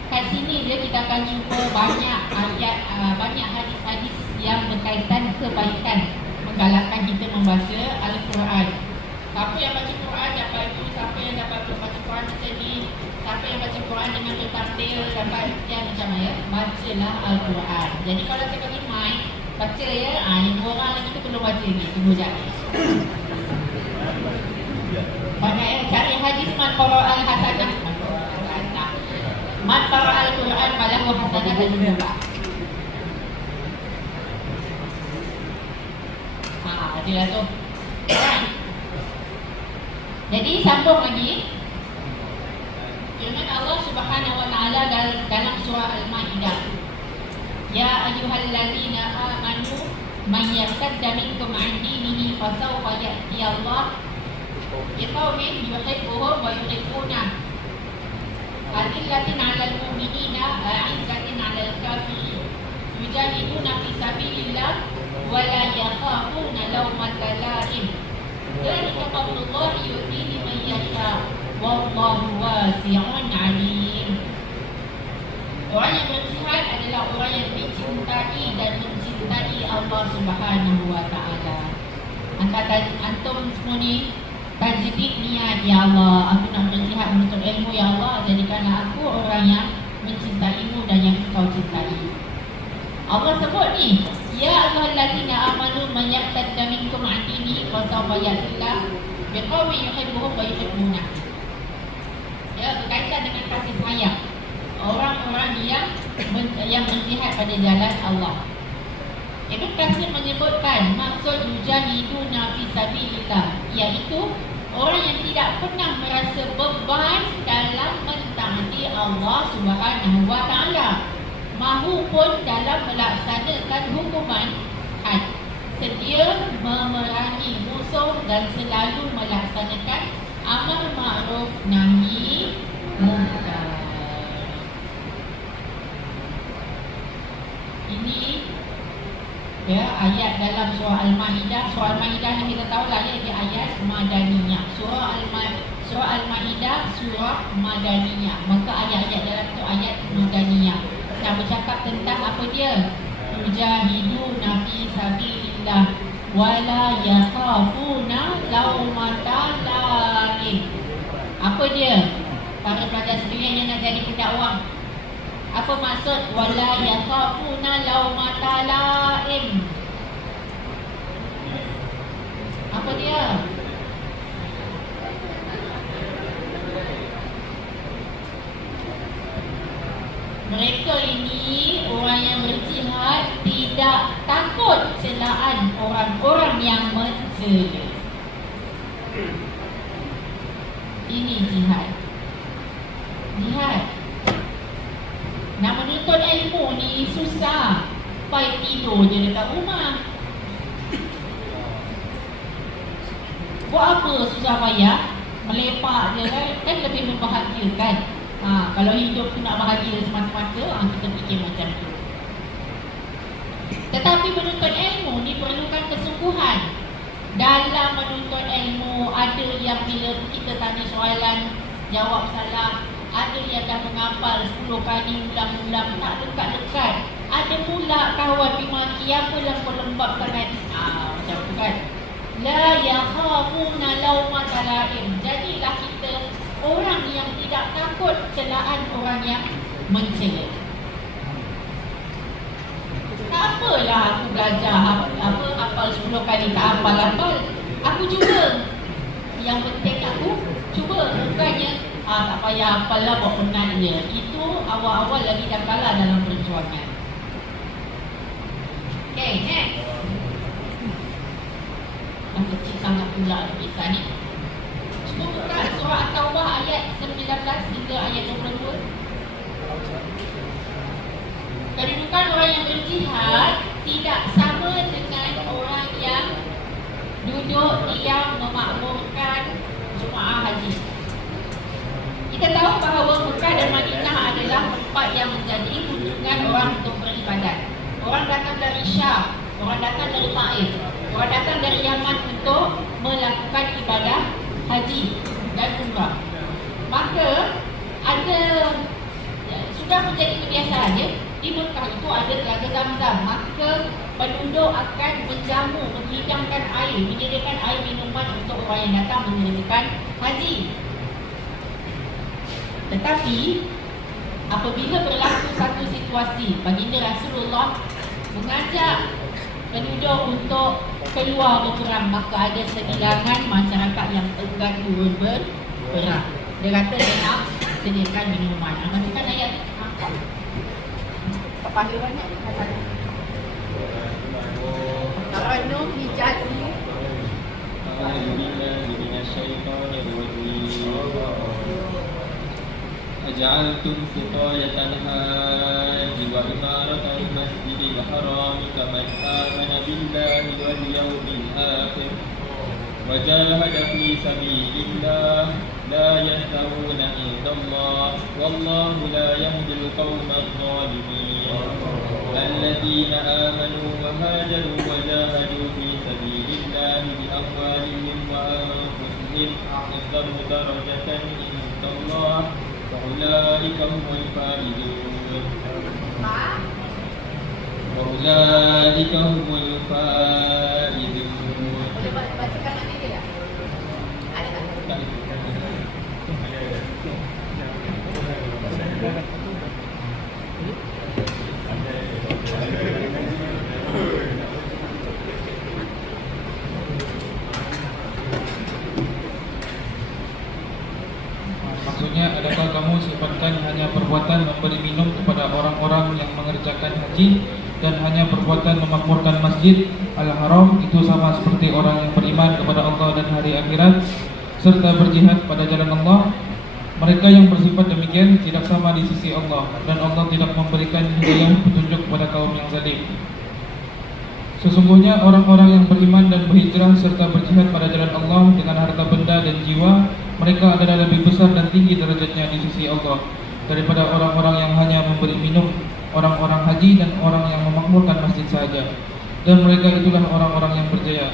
Kat sini dia kita akan jumpa banyak ayat, banyak hadis-hadis yang berkaitan kebaikan, menggalakkan kita membaca Al-Quran. Siapa yang baca Quran dapat itu, siapa yang dapat baca Quran macam ni, siapa yang baca Quran dengan bertampil dapat sekian macam ya. Bacalah Al-Quran. Jadi kalau saya bagi mic, baca ya. Yang dua orang lagi tu perlu baca ni. Tunggu sekejap. Banyak yang cari hadis man qara'a al-hasanah. Man qara'a al-Quran falahu hasanah al-jumlah. Dia tu. Jadi sambung lagi. Firman Allah Subhanahu wa taala dalam surah Al-Maidah. Ya ayyuhallazina amanu man yartadda minkum 'an dinihi fasawfa ya'ti Allah biqaumin yuhibbuhum wa yuhibbunah. Adillatin 'alal mu'minina a'izzatin 'alal kafirin. Yujahiduna fi sabilillah wa la yakhafuna lawmata la'im. Dzalika fadlullahi yu'tihi man yasha. Wallahu wasi'un 'alim. Orang yang berjihad adalah orang yang mencintai dan mencintai Allah Subhanahu wa taala. Antum semua ni tajdid niat, ya Allah, aku nak berjihad menuntut ilmu, ya Allah, jadikanlah aku orang yang mencintaimu dan yang kau cintai. Allah sebut ni, ya ayyuhallazina amanu man yartadda minkum 'an dinihi fasawfa ya'tillah biqaumin yuhibbuhum wa yuhibbunah. Ya, berkaitan dengan kasih sayang orang-orang yang berjihad pada jalan Allah. Ibn Katsir menyebutkan maksud yujahiduna fi sabilillah, iaitu orang yang tidak pernah merasa beban dalam mentaati Allah Subhanahu wa taala, mahupun dalam melaksanakan hukuman had, sedia memerangi musuh dan selalu melaksanakan amar ma'ruf nahi munkar. Ini ya ayat dalam surah Al-Maidah. Surah Al-Maidah ni kita tahu lah ya, dia ayat Madaniyah. Surah Al-Maidah surah Madaniyah. Maka ayat-ayat dalam tu ayat Madaniyah. Yang bercakap tentang apa dia? Yujahiduna fi sabilillah wala yakhafuna lawmata la'im. Apa dia? Para pelajar sekalian yang nak jadi pendakwah, apa maksud wala yakhafuna lawmata la'im? Apa dia? Mereka ini orang yang berjihad tidak takut celaan orang-orang yang mencela. Ini jihad. Jihad. Nak menuntut ilmu ni susah. Pai tidur je dekat rumah. Buat apa susah payah? melepak je kan lebih membahagiakan. Kalau hidup tu nak bahagia semata-mata, kita fikir macam tu. Tetapi menuntut ilmu diperlukan kesungguhan. Dalam menuntut ilmu, ada yang bila kita tanya soalan jawab salah, ada yang dah menghafal 10 kali ulang-ulang tak dekat-dekat. Ada pula kawan maki apa yang berlembab sangat, macam tu kan. La yakhafuna laumata laim. Jadilah kita orang yang tidak takut celaan orang yang mencela. Tak apalah aku belajar hafal 10 kali tak hafal-hafal. Aku cuba. Yang penting aku cuba. Bukannya tak payah hafal lah, buat penat je. Itu awal-awal lagi dah kalah dalam perjuangan. Okay, next. Yang kecil sangat pula kisah ni. Cuba buka surah At-Taubah ayat 19 hingga ayat 22. Kedudukan orang yang berjihad tidak sama dengan orang yang duduk diam memakmurkan jemaah haji. Kita tahu bahawa Mekah dan Madinah adalah tempat yang menjadi kunjungan orang untuk beribadat. Orang datang dari Syam, orang datang dari Taif, orang datang dari Yaman untuk melakukan ibadah haji dan umrah. Maka sudah menjadi kebiasaan di Mekah itu ada telaga Zam-Zam. Maka penduduk akan menjamu, menghidangkan air, menyediakan air minuman untuk orang yang datang menunaikan haji. Tetapi apabila berlaku satu situasi, baginda Rasulullah mengajak penduduk untuk keluar berperang, maka ada sebilangan masyarakat yang enggan turun berperang. Dia kata dia nak sediakan minuman. Masukkan ayat kepahirannya pasal Qaranu hijazi. أجعلتم سقاية الحاج وإمارة المسجد الحرام كمن آمن بالله واليوم الآخر وجاهد في سبيل الله لا يستوون عند الله والله لا يهدي القوم الظالمين. الذين آمنوا وهاجروا وجاهدوا في سبيل الله بأموالهم وأنفسهم أعظم درجة عند الله وأولئك هم الفائزون. وأولئك هم الفائزون. Maksudnya, adakah kamu sifatkan hanya perbuatan memberi minum kepada orang-orang yang mengerjakan haji dan hanya perbuatan memakmurkan masjid Al-Haram itu sama seperti orang yang beriman kepada Allah dan hari akhirat serta berjihad pada jalan Allah? Mereka yang bersifat demikian tidak sama di sisi Allah, dan Allah tidak memberikan hidayah petunjuk kepada kaum yang zalim. Sesungguhnya orang-orang yang beriman dan berhijrah serta berjihad pada jalan Allah dengan harta benda dan jiwa, mereka adalah lebih besar dan tinggi derajatnya di sisi Allah daripada orang-orang yang hanya memberi minum orang-orang haji dan orang yang memakmurkan masjid sahaja. Dan mereka itulah orang-orang yang berjaya.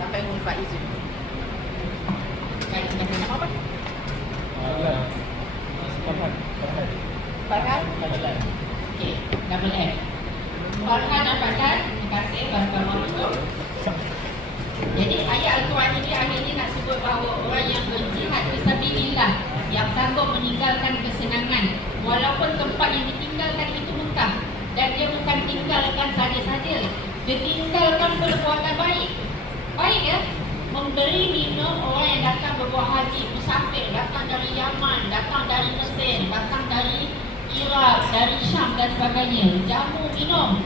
Sampai Mulfa Izin. Kali ini nama apa? Farhan? Okey, double F. Farhan dan Farhan, terima kasih Barakallahu. Jadi ayat Al-Quran ini akhirnya nak sebut bahawa orang yang berjihad fisabilillah, yang sanggup meninggalkan kesenangan walaupun tempat yang ditinggalkan itu Mekah, dan dia bukan tinggalkan saja-saja, dia tinggalkan perbuatan baik. Baik ya, memberi minum orang yang datang berbuat haji, musafir, datang dari Yaman, datang dari Mesir, datang dari Iraq, dari Syam dan sebagainya, jamu minum,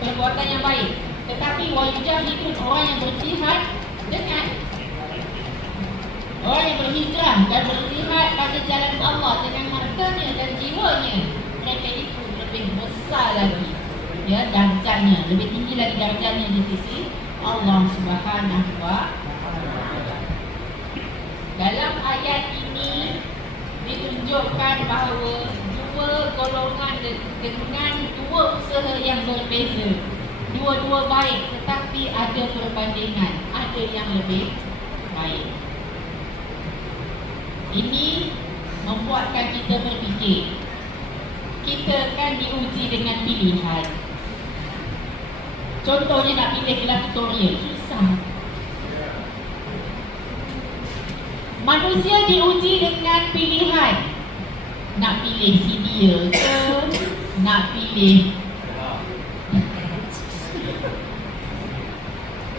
perbuatan yang baik. Tetapi wajahidun, orang yang berjihad dengan orang yang berhijrah dan berjihad pada jalan Allah dengan hartanya dan jiwanya, mereka itu lebih besar lagi, ya, darjatnya lebih tinggi lagi darjatnya di sisi Allah Subhanahu wa Ta'ala. Dalam ayat ini ditunjukkan bahawa dua golongan dengan dua usaha yang berbeza, dua-dua baik, tetapi ada perbandingan, ada yang lebih baik. Ini membuatkan kita berfikir. Kita kan diuji dengan pilihan. Contohnya nak pilih kelas tutorial, susah. Manusia diuji dengan pilihan. Nak pilih si dia ke, nak pilih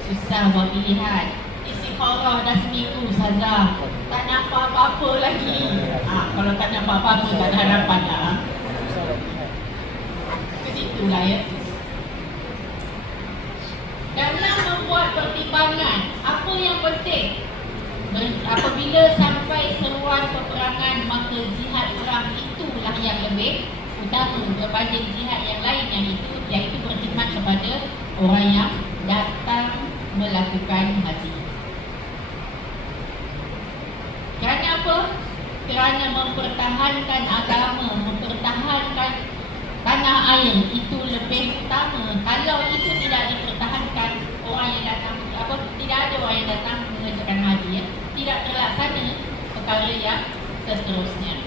susah buat pilihan. Istikharah dah seminggu saja, tak nampak apa-apa lagi. Kalau tak nampak apa-apa, tak ada harapan lah. Ke situlah ya. Dalam membuat pertimbangan, apa yang penting? Apabila sampai seruan peperangan, maka jihad perang itulah yang lebih utama berbanding jihad yang lain, yang itu iaitu berkhidmat kepada orang yang datang melakukan haji. Kerana apa? Kerana mempertahankan agama, mempertahankan tanah air itu lebih utama. Kalau itu tidak dipertahankan, orang yang datang tidak ada orang yang datang mengerjakan haji, ya, tidak terlaksana perkara yang seterusnya.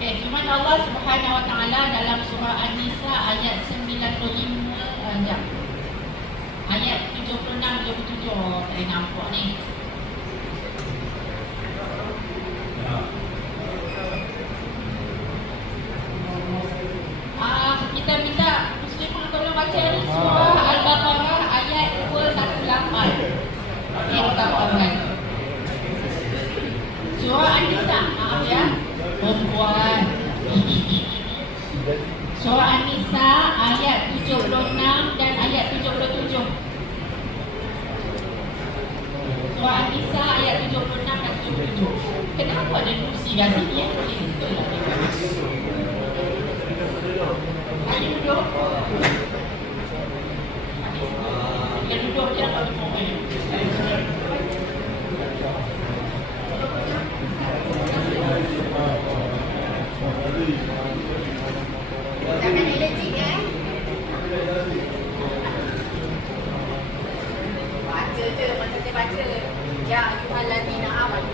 Firman Allah Subhanahu wa Ta'ala dalam surah An-Nisa ayat 95 ayat 76-77. Saya nampak ni. Kita minta Muslimah tolong baca ni surah Al-Baqarah ayat 218. Orang. Surah An-Nisa, maaf ya, perempuan. Surah An-Nisa ayat 76 dan ayat 77. Surah An-Nisa ayat 76 dan 77. Kenapa ada kursi kat sini ya? Betul lah. Ayo duduk. Bila duduk je tak ada orang. Jangan allergic ya. Baca je, macam saya baca. Ya ayyuhallazina amanu.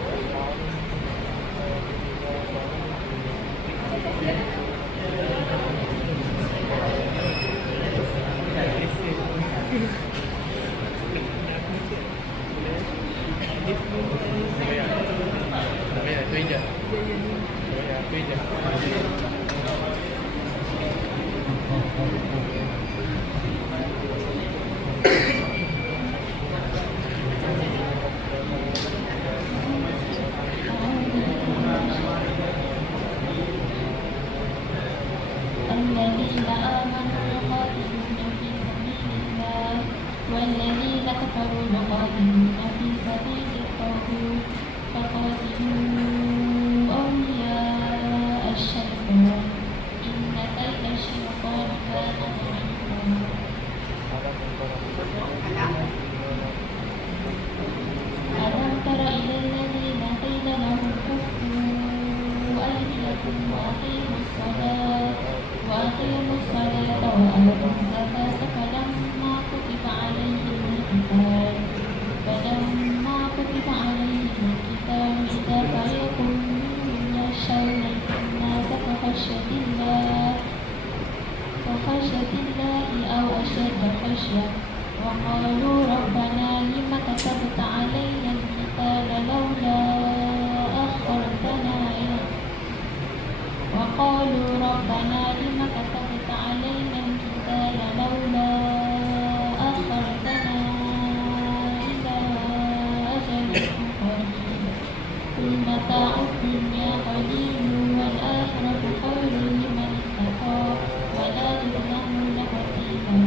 الذين آمنوا يقاتلون في سبيل الله والذين كفروا يقاتلون في سبيل الطاغوت فقاتلوا أولياء الشيطان إن كيد الشيطان كان ضعيفا. ألم تر إلى الذين قيل لهم كفوا أيديكم وأقيموا الصلاة وأقيموا الصلاة وآتوا الزكاة فلما كتب عليهم القتال إذا فريق منهم يخشون الناس كخشية الله أو أشد خشية وقالوا ربنا لم كتبت علينا القتال لولا أخرتنا إلى أجل قريب قل متاع الدنيا قليل والآخرة خير لمن اتقى ولا تظلمون فتيلا.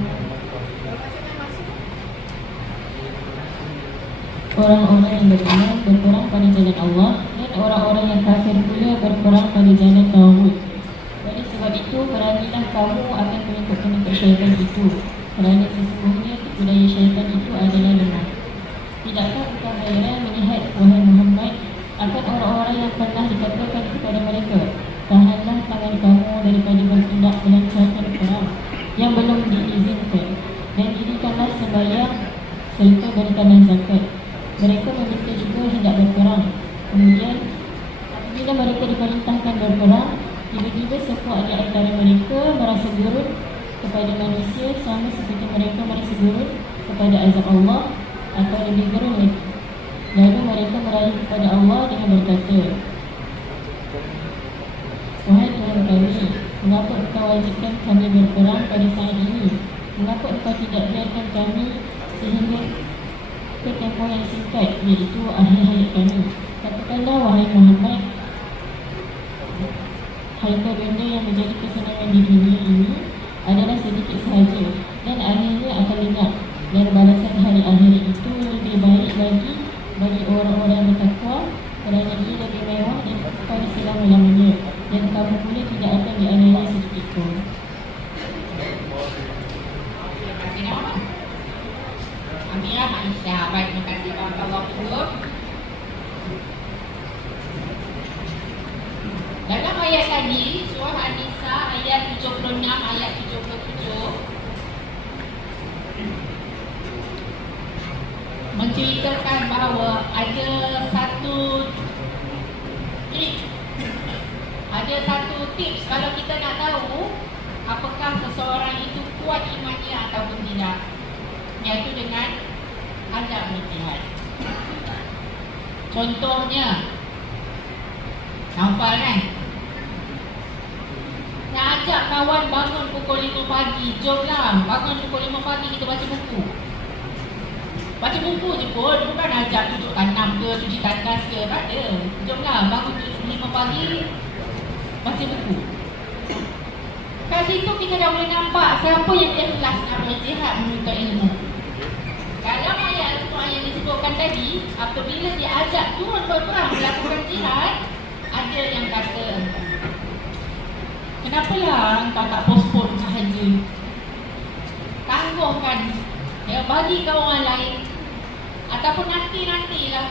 Orang-orang yang beriman berperang pada jalan Allah dan orang-orang yang kafir pula berperang pada jalan Tauhid. Oleh sebab itu, beranilah kamu akan mengikut syaitan itu, kerana sesungguhnya akan orang-orang yang pernah dikatakan kepada mereka, tahanlah tangan kamu daripada bertindak melancarkan perang yang belum diizinkan, dan dirikanlah sembahyang serta berikanlah zakat. Mereka meminta juga hendak berperang. Kemudian apabila mereka diperintahkan berperang, tiba-tiba semua di antara mereka merasa gurut kepada manusia sama seperti mereka merasa gurut kepada azab Allah, atau lebih gurut lagi. Lalu mereka meraih kepada Allah dengan berkata, wahai Tuhan kami, mengapa engkau wajibkan kami berperang pada saat ini? Mengapa engkau tidak biarkan kami sehingga ke tempoh yang singkat, iaitu akhir hayat kami? Katakanlah wahai Muhammad, harta benda yang menjadi kesenangan di dunia ini adalah sedikit sahaja dan akhirnya akan lenyap, dan balasan hari akhir itu lebih baik lagi bagi orang-orang yang bertakwa, kerana ia lebih mewah dan kekal selama-lamanya, dan kamu pula tidak akan dianiaya sedikit pun. Terima kasih nama Amira Aisyah. Baik, terima kasih barakallahu fikum. Dalam ayat tadi, surah An-Nisa ayat 76, ayat 77 menceritakan bahawa ada satu tips kalau kita nak tahu apakah seseorang itu kuat imannya ataupun tidak, iaitu dengan adab berjihad. Contohnya Naufal kan, nak ajak kawan bangun pukul 5 pagi, jomlah bangun pukul 5 pagi kita baca buku. Baca buku je pun, bukan ajak duduk tanam ke, cuci tandas ke, tak ada. Jomlah bangun 5 pagi, baca buku. Kat situ kita dah boleh nampak siapa yang ikhlas nak berjihad menuntut ilmu. Dalam ayat itu yang disebutkan tadi, apabila diajak turun berperang melakukan jihad, ada yang kata, kenapalah engkau tak postpone sahaja, tangguhkan, ya, bagi ke orang lain, ataupun nantilah.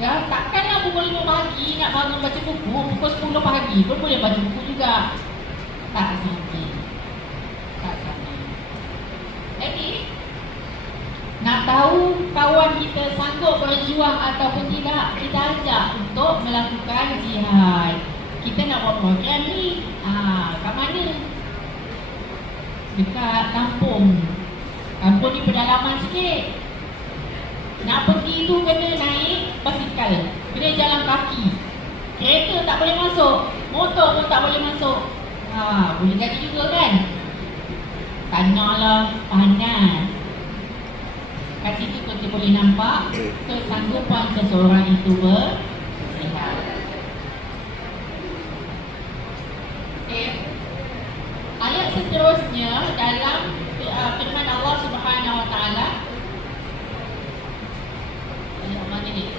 Ya, takkanlah pukul 5 pagi nak bangun baca buku, pukul 10 pagi pun boleh baca buku juga. Tak sampai. Jadi nak tahu kawan kita sanggup berjuang ataupun tidak, kita ajak untuk melakukan jihad. Kita nak buat program ni, kat mana? Dekat kampung. Kampung ni pedalaman sikit. Nak pergi tu kena naik basikal, kena jalan kaki. Kereta tak boleh masuk, motor pun tak boleh masuk. Boleh jadi juga kan? Tanahlah panas. Kat situ kita boleh nampak kesanggupan seseorang itu berjihad. Okay. Ayat seterusnya dalam firman Allah Subhanahu Wa Taala. Ayat mana ni?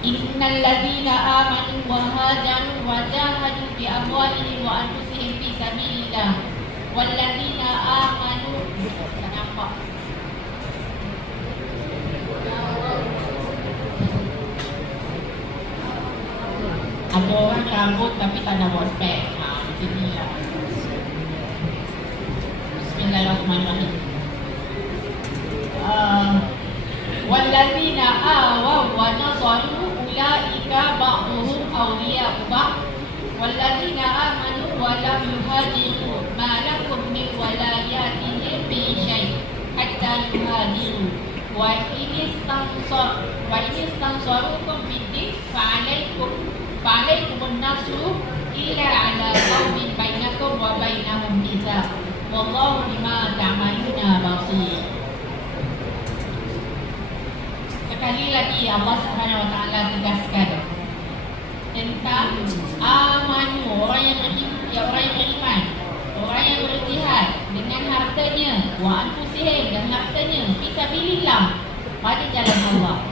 Innal ladzina amanu wa hajaru wa jahadu bi amwalihim wa anfusihim fi sabilillah wal ladzina amanu, tak nampak. Ada orang rambut tapi tak ada buat spek. Macam ni lah. Bismillahirrahmanirrahim. Walladzina awaw wa nasaru ulaika ba'duhum awliya'u ba'd walladzina amanu wa lam yuhajiru ma lakum min walayatihim min syai' hatta yuhajiru wa in istansarukum bid-din fa'alaykumun nasru illa ala qaumin bainakum wa bainahum mitsaq wallahu bima ta'maluna basir. Sekali lagi Allah Subhanahu Wa Taala tegaskan tentang amanu, orang yang beriman, orang yang berjihad dengan hartanya, wa anfusihim, dan hartanya fi sabilillah, pada jalan Allah.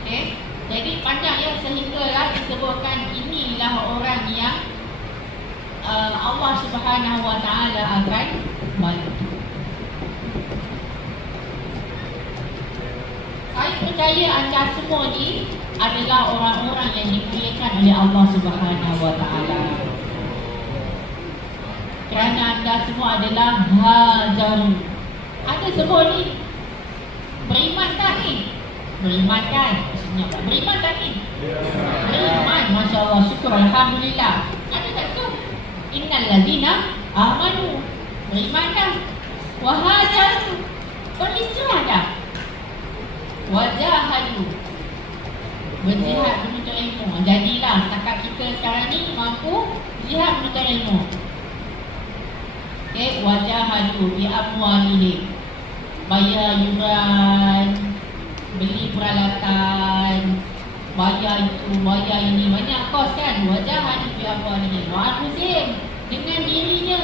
Okay? Jadi panjang ya, sehinggalah disebutkan inilah orang yang Allah Subhanahu Wa Taala akan bantu. Saya percaya anda semua ni adalah orang-orang yang dimuliakan oleh Allah Subhanahu Wa Taala. Kerana anda semua adalah hajarun. Ada semua ni beriman tak ni? Beriman kan? Maksudnya apa? Beriman tak ni? Beriman, Masya Allah, syukur, Alhamdulillah. Ada tak tu? Innal ladina amanu. Beriman dah. Wahajaru. Berhijrah dah. Wajahadu. Berjihad menuntut ilmu. Jadilah setakat kita sekarang ni mampu jihad menuntut ilmu. Okay, wajahadu bi amwalihim. Bayar yuran, beli peralatan, bayar itu, bayar ini, banyak kos kan. Wajahadu bi amwalihim. Wa anfusihim, dengan dirinya.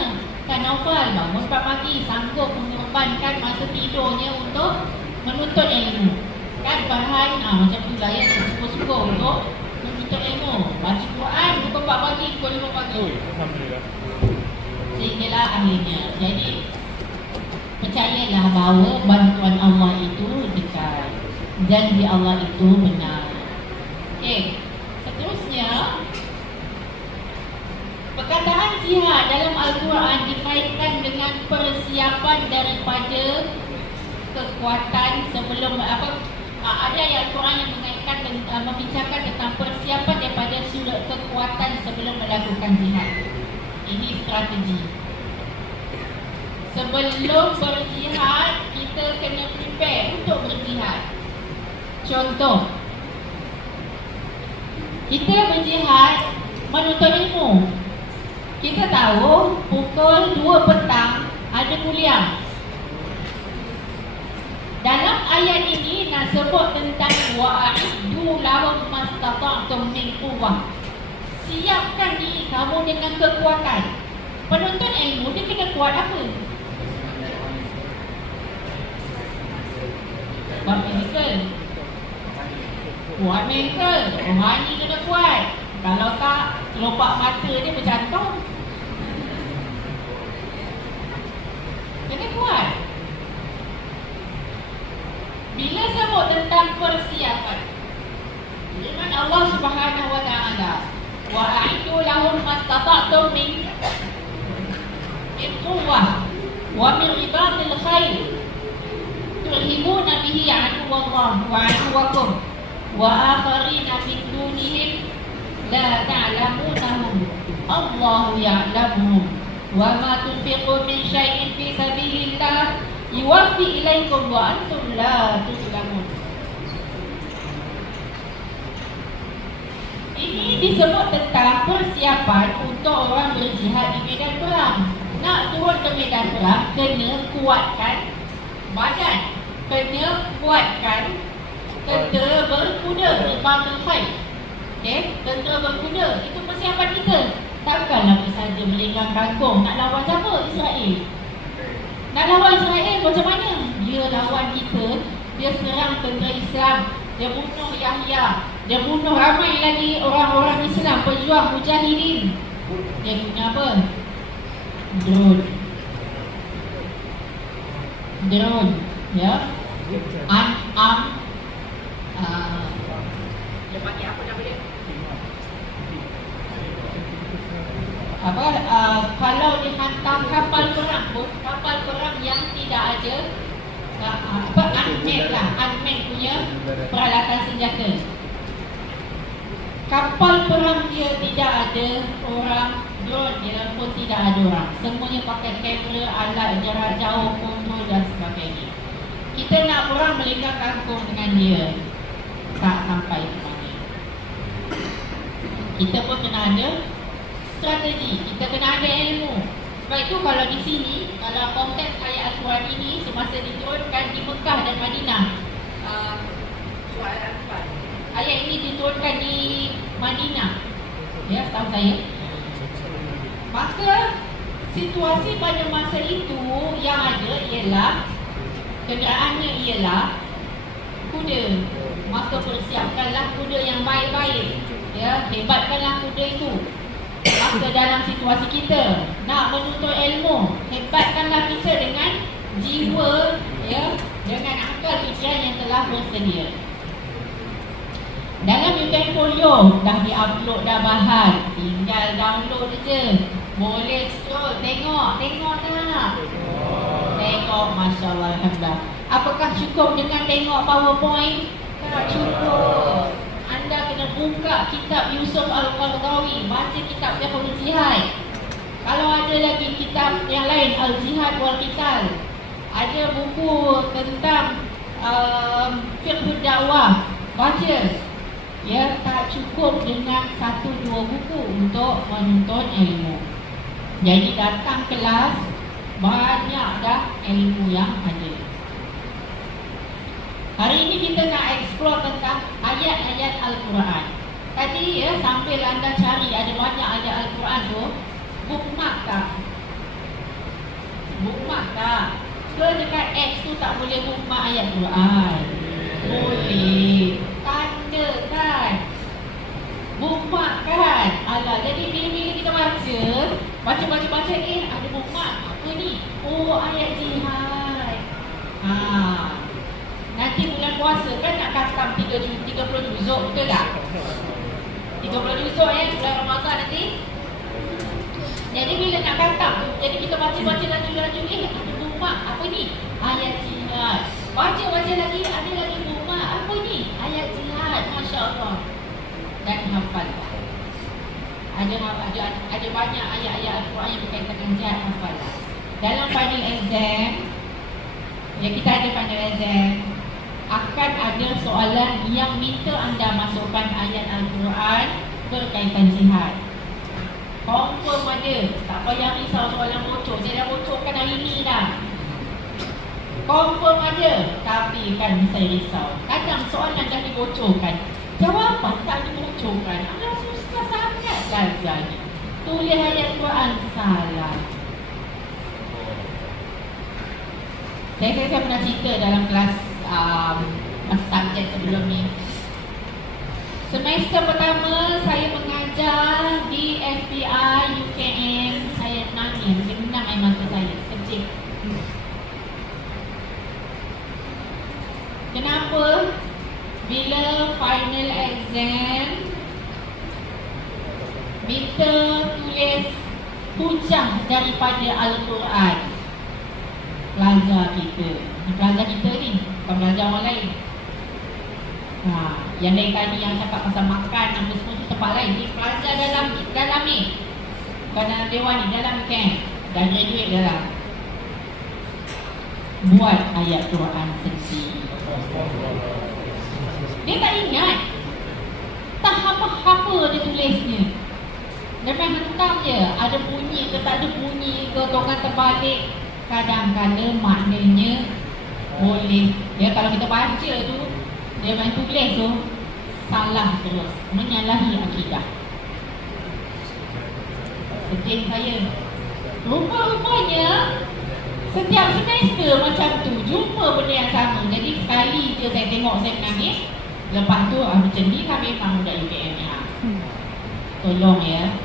Kan Naufal bangun pagi sanggup mengorbankan masa tidurnya untuk menuntut ilmu. Kan Farhan macam tu saya suka-suka untuk menuntut ilmu. Baca Quran pukul 4 pagi, pukul 5 pagi. Alhamdulillah. Sehinggalah akhirnya. Jadi percayalah bahawa bantuan Allah itu dekat. Janji Allah itu benar. Okey, seterusnya perkataan jihad dalam Al-Quran dikaitkan dengan persiapan daripada kekuatan sebelum ada ayat Al-Quran yang mengaitkan membicarakan tentang persiapan daripada sudut kekuatan sebelum melakukan jihad. Ini strategi. Sebelum berjihad, kita kena prepare untuk berjihad. Contoh, kita berjihad menuntut ilmu. Kita tahu pukul 2 petang ada kuliah. Dalam ayat ini nak sebut tentang wa'iddu lahum mastata'tum min quwwah. Siapkan diri kamu dengan kekuatan. Penuntut ilmu dia kena kuat apa? Kuat fizikal, kuat mental, rohani kena kuat. Kalau tak, kelopak mata dia berjantung. Kena kuat. Bila sebut tentang persiapan, firman Allah Subhanahu Wa Taala, wa a'iddu lahum mastata'tum min quwwah wa min ribatil khair turhibuna bihi aduwallah wa aduwakum wa akharina min dunihim la ta'lamunahum Allahu ya'lamuhum wa ma tunfiqu min syai'in fi sabilillah yuwaffi ilaikum wa antum la tuzlamun. Ini disebut tentang persiapan untuk orang berjihad di medan perang. Nak turun ke medan perang, kena kuatkan badan, kena kuatkan tentera berkuda, ribatul khair. Okay, tentera berkuda, itu persiapan kita. Takkanlah kita saja melenggang kangkung nak lawan siapa? Israel. Nak lawan Israel macam mana? Dia lawan kita, dia serang tentera Islam, dia bunuh Yahya, dia bunuh ramai lagi orang-orang Islam, pejuang mujahidin. Dia guna apa? Drone. Drone, ya. Dia panggil apa nama dia? Kalau dihantar kapal perang pun, kapal perang yang tidak ada unmanned punya peralatan senjata. Kapal perang dia tidak ada orang, drone dia pun tidak ada orang. Semuanya pakai kamera, alat jarak jauh, kontrol dan sebagainya. Kita nak perang melenggang kangkung dengan dia, tak sampai ke mana. Kita pun kena ada strategi, kita kena ada ilmu. Sebab itu kalau di sini, kalau konteks ayat Al-Quran ini semasa diturunkan di Mekah dan Madinah, ayat ini diturunkan di Madinah, ya, setahu saya. Maka situasi pada masa itu yang ada ialah kenderaannya ialah kuda. Maka persiapkanlah kuda yang baik-baik, ya, hebatkanlah kuda itu. Maka dalam situasi kita nak menuntut ilmu, hebatkanlah kita dengan jiwa, ya, dengan akal fikiran yang telah bersedia. Dalam UTM Folio dah di-upload dah bahan, tinggal download je. Boleh scroll, tengok tak? Tengok, Masya Allah, Alhamdulillah. Apakah cukup dengan tengok PowerPoint? Tak cukup. Anda kena buka kitab Yusuf Al-Qaradawi, baca kitab Fiqhul Jihad. Kalau ada lagi kitab yang lain, Al-Jihad wal Qital, ada buku tentang Fiqhul Dakwah, baca. Ya, tak cukup dengan 1-2 buku untuk menuntut ilmu. Jadi datang kelas, banyak dah ilmu yang ada. Hari ini kita nak explore tentang ayat-ayat Al-Quran. Tadi ya, sambil anda cari ada banyak ayat Al-Quran tu, bookmark tak? Bookmark tak? Ke dekat X tu tak boleh bookmark ayat Quran? Boleh. Tanda kan? Bookmark kan? Alah, jadi bila kita baca, ada bookmark. Apa ni? Oh, ayat jihad. Nanti bulan puasa kan nak khatam 30 juzuk, betul tak? 30 juzuk bulan Ramadan nanti. Jadi bila nak khatam, jadi kita baca laju, ada bookmark. Apa ni? Ayat jihad. Baca lagi, ada lagi bookmark. Apa ni? Ayat jihad. Masya Allah. Dan hafal. Ada banyak ayat-ayat Al-Quran yang berkaitan dengan jihad, hafal. Dalam final exam, ya kita ada final exam, akan ada soalan yang minta anda masukkan ayat Al-Quran berkaitan jihad. Confirm ada. Tak payah risau soalan bocor. Saya dah bocorkan hari ni dah. Confirm ada. Tapi kan saya risau, kadang soalan dah dibocorkan, jawapan tak dibocorkan. Alah, susah sangat belajar ni. Tulis ayat Quran salah. Saya pernah cerita dalam kelas masa subjek sebelum ni. Semester pertama saya mengajar di FPI UKM, saya nangis, menang air mata saya, subjek. Kenapa? Bila final exam minta tulis hujah daripada Al-Quran, pelajar kita ni, bukan pelajar orang lain. Yang lain tadi yang cakap pasal makan apa semua tu tempat lain. Ni pelajar dalam ni, bukan dalam dewan ni, dalam camp, dah graduate dalam. Buat ayat Quran sendiri. Dia tak ingat, tak apa-apa dia tulisnya. Dia main hentam je, ada bunyi ke tak ada bunyi ke, tongan terbalik. Kadang-kadang maknanya boleh. Ya, kalau kita baca tu, dia main tulis tu salah terus, menyalahi akidah. Sedih saya. Rupa-rupanya setiap semester macam tu, jumpa benda yang sama. Jadi sekali je saya tengok, saya menangis. Lepas tu macam ni kan memang budak UKM ni. Tolong ya.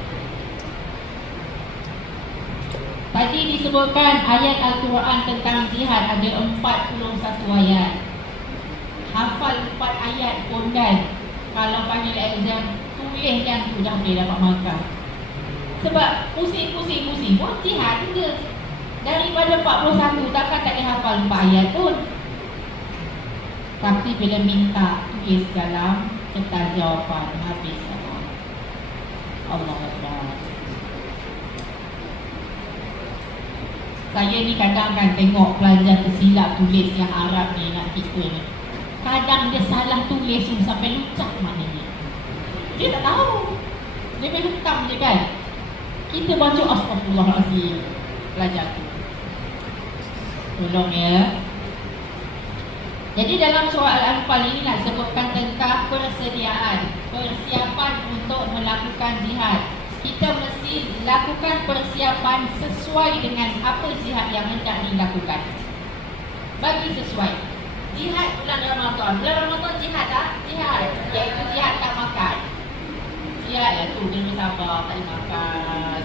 Tadi disebutkan ayat Al-Quran tentang jihad ada 41 ayat. Hafal 4 ayat pun kan, kalau final exam tulis yang tu dah boleh dapat markah. Sebab pusing pun jihad juga. Daripada 41 takkan tak boleh hafal 4 ayat pun. Tapi bila minta tulis dalam kertas jawapan, habis Allah Akbar. Saya ni kadang kan tengok pelajar tersilap tulis yang Arab ni nak kita ni. Kadang dia salah tulis tu sampai lucak maknanya. Dia tak tahu. Dia main hentam je kan. Kita baca Astaghfirullahaladzim, pelajar tu. Tolong ya. Jadi dalam surah Al-Anfal ini nak sebutkan tentang persiapan untuk melakukan jihad. Kita mesti lakukan persiapan sesuai dengan apa jihad yang hendak dilakukan. Bagi sesuai. Jihad bulan Ramadan. Bulan Ramadan jihad tak? Jihad. Iaitu jihad tak makan. Jihad lah tu, dia bersabar, tak makan.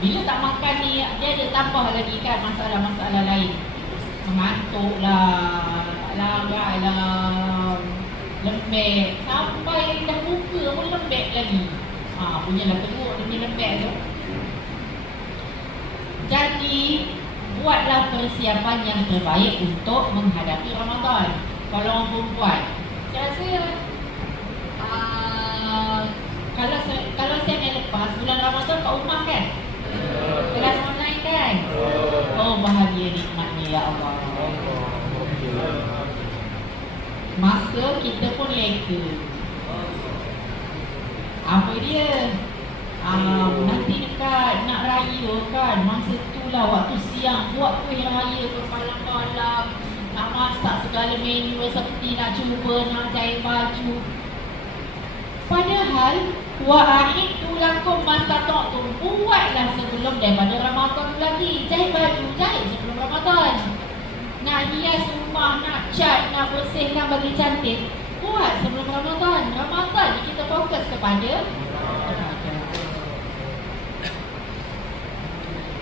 Bila tak makan ni, dia ada tambah lagi kan masalah-masalah lain. Mengantuk lah, lambat lah, lembek sampai dah muka pun lembek lagi. Punyalah teruk demi lembek tu. Jadi buatlah persiapan yang terbaik untuk menghadapi Ramadan. Kalau orang perempuan, saya rasa kalau saya yang lepas bulan Ramadan kat rumah kan, kelas online kan. Oh, bahagia nikmatnya ya Allah. Maka kita pun leka. Apa dia? Nanti dekat nak raya kan, masa tu lah waktu siang buat kuih raya bermalam-malam, nak masak segala menu seperti nak cuba, nak jahit baju. Padahal wa'ahid tu lakum mastatok tu buatlah sebelum daripada Ramadan tu lagi. Jahit baju, jahit sebelum Ramadan. Nak hias rumah, nak cat, nak bersih, nak bagi cantik, buat sebelum Ramadan. Ramadan ni kita fokus kepada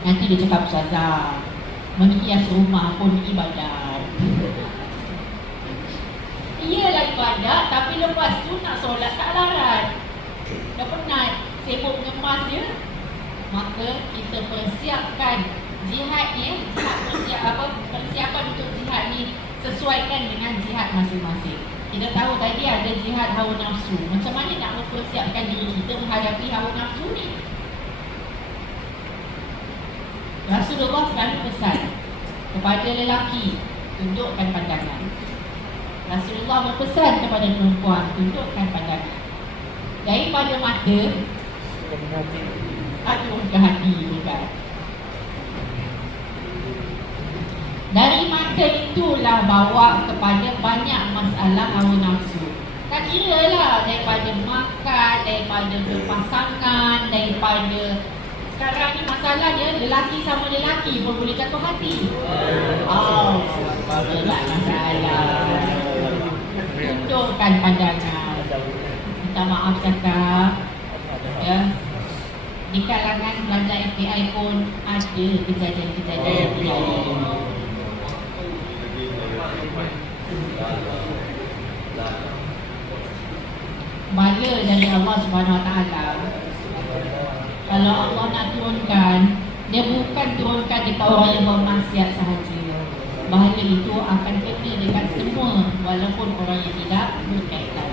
nanti dia cakap Ustazah, menghias rumah pun ibadat. Iyalah ibadat, tapi lepas tu nak solat tak larat. Dah penat, sibuk mengemas dia. Maka kita persiapkan jihad ni, persiapan untuk jihad ni sesuaikan dengan jihad masing-masing. Kita tahu tadi ada jihad hawa nafsu. Macam mana nak mempersiapkan diri kita menghadapi hawa nafsu ni? Rasulullah selalu pesan kepada lelaki, tundukkan pandangan. Rasulullah berpesan kepada perempuan, tundukkan pandangan. Daripada mata aduh ke hati bukan. Dari mata itulah bawa kepada banyak masalah hawa nafsu. Tak kira lah daripada makan, daripada berpasangan, daripada sekarang ni masalah dia lelaki sama lelaki pun boleh jatuh hati. Berat masalah. Tundukkan pandangan. Minta maaf cakap. Ya. Di kalangan pelajar FPI pun ada kejadian-kejadian ini. Bala dari Allah Subhanahu Wa Taala. Kalau Allah nak turunkan, dia bukan turunkan dekat orang yang bermaksiat sahaja. Bahala itu akan kena dekat semua, walaupun orang yang tidak berkaitan.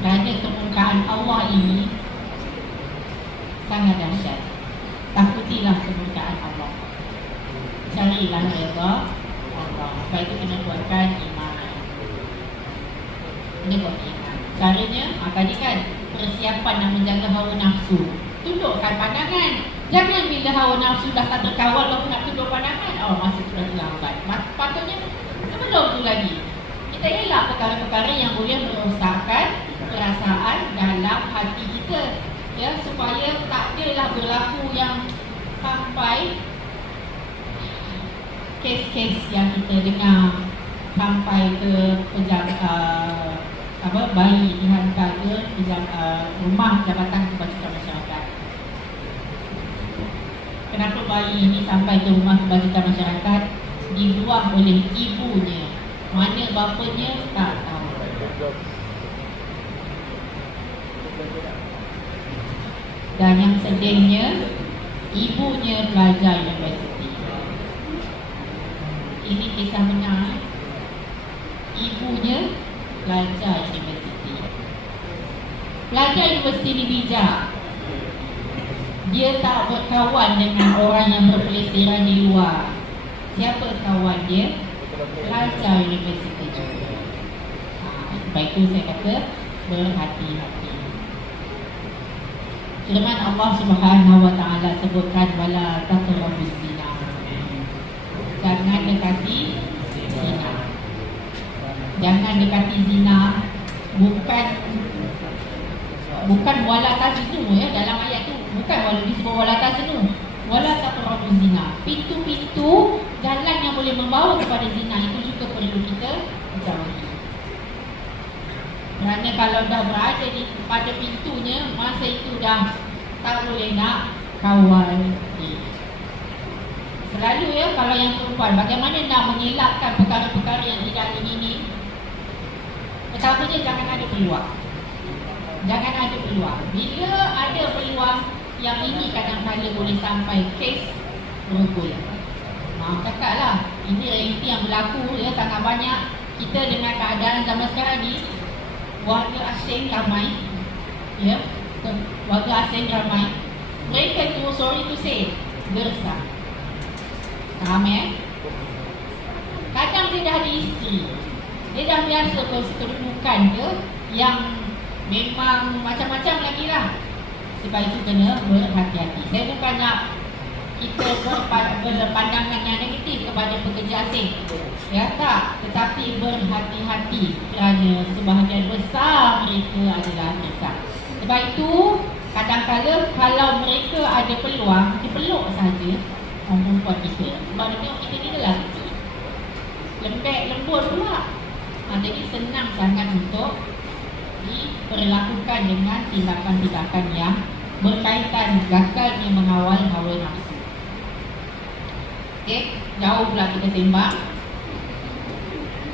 Kerana kemurkaan Allah ini sangat dahsyat. Takutilah kemurkaan Allah. Carilah redha Allah. Sebab itu kena buatkan iman. Kena buat iman. Caranya, tadi kan persiapan nak menjaga hawa nafsu. Tundukkan pandangan. Jangan bila hawa nafsu dah tak terkawal baru nak tunduk pandangan. Masa tu dah terlambat. Patutnya sebelum tu lagi kita elak perkara-perkara yang boleh merosakkan perasaan dalam hati kita, ya, supaya tak adalah berlaku yang sampai kes-kes yang kita dengar sampai ke bayi dihantar ke rumah Jabatan Kebajikan Masyarakat. Kenapa bayi ini sampai ke rumah Kebajikan Masyarakat? Dibuang oleh ibunya. Mana bapanya tak tahu. Dan yang sedihnya, ibunya pelajar universiti. Ini kisah benar. Ibunya pelajar universiti. Pelajar universiti ni bijak. Dia tak berkawan dengan orang yang berpelesiran di luar. Siapa kawan dia? Pelajar universiti juga. Sebab itu saya kata berhati-hati. Firman Allah Subhanahu Wa Taala sebutkan wala taqrabuz zina. Jangan dekati zina. Jangan dekati zina. Bukan wala tazinu ya dalam ayat tu. Bukan wala disebut wala tazinu. Wala taqrabuz zina. Pintu-pintu jalan yang boleh membawa kepada zina itu juga perlu kita jauhi. Kerana kalau dah berada pada pintunya, masa itu dah tak boleh nak kawal. Selalu ya, kalau yang perempuan, bagaimana nak mengelakkan perkara-perkara yang tidak ini. Pertamanya jangan ada peluang. Jangan ada peluang. Bila ada peluang, yang ini kadang-kadang boleh sampai kes bergul. Cakaplah, ini realiti yang berlaku ya, sangat banyak. Kita dengan keadaan zaman sekarang ni, warga asing ramai, ya, warga asing ramai. Mereka tu, sorry to say, gersang. Ramai. Kadang dia dah ada isteri, dia dah biasa kedudukan dia yang memang macam-macam lagi lah. Sebab itu kena berhati-hati. Saya bukan nak kita berpandangan yang negatif kepada pekerja asing, ya tak, tetapi berhati-hati kerana sebahagian besar mereka adalah gersang. Sebab itu kadang-kadang kalau mereka ada peluang, dipeluk saja orang perempuan kita. Sebab dia tengok kita ni adalah kecil, lembek, lembut pula. Jadi senang sangat untuk diperlakukan dengan tindakan-tindakan yang berkaitan gagalnya mengawal hawa nafsu. Okey, jauh pula kita sembang.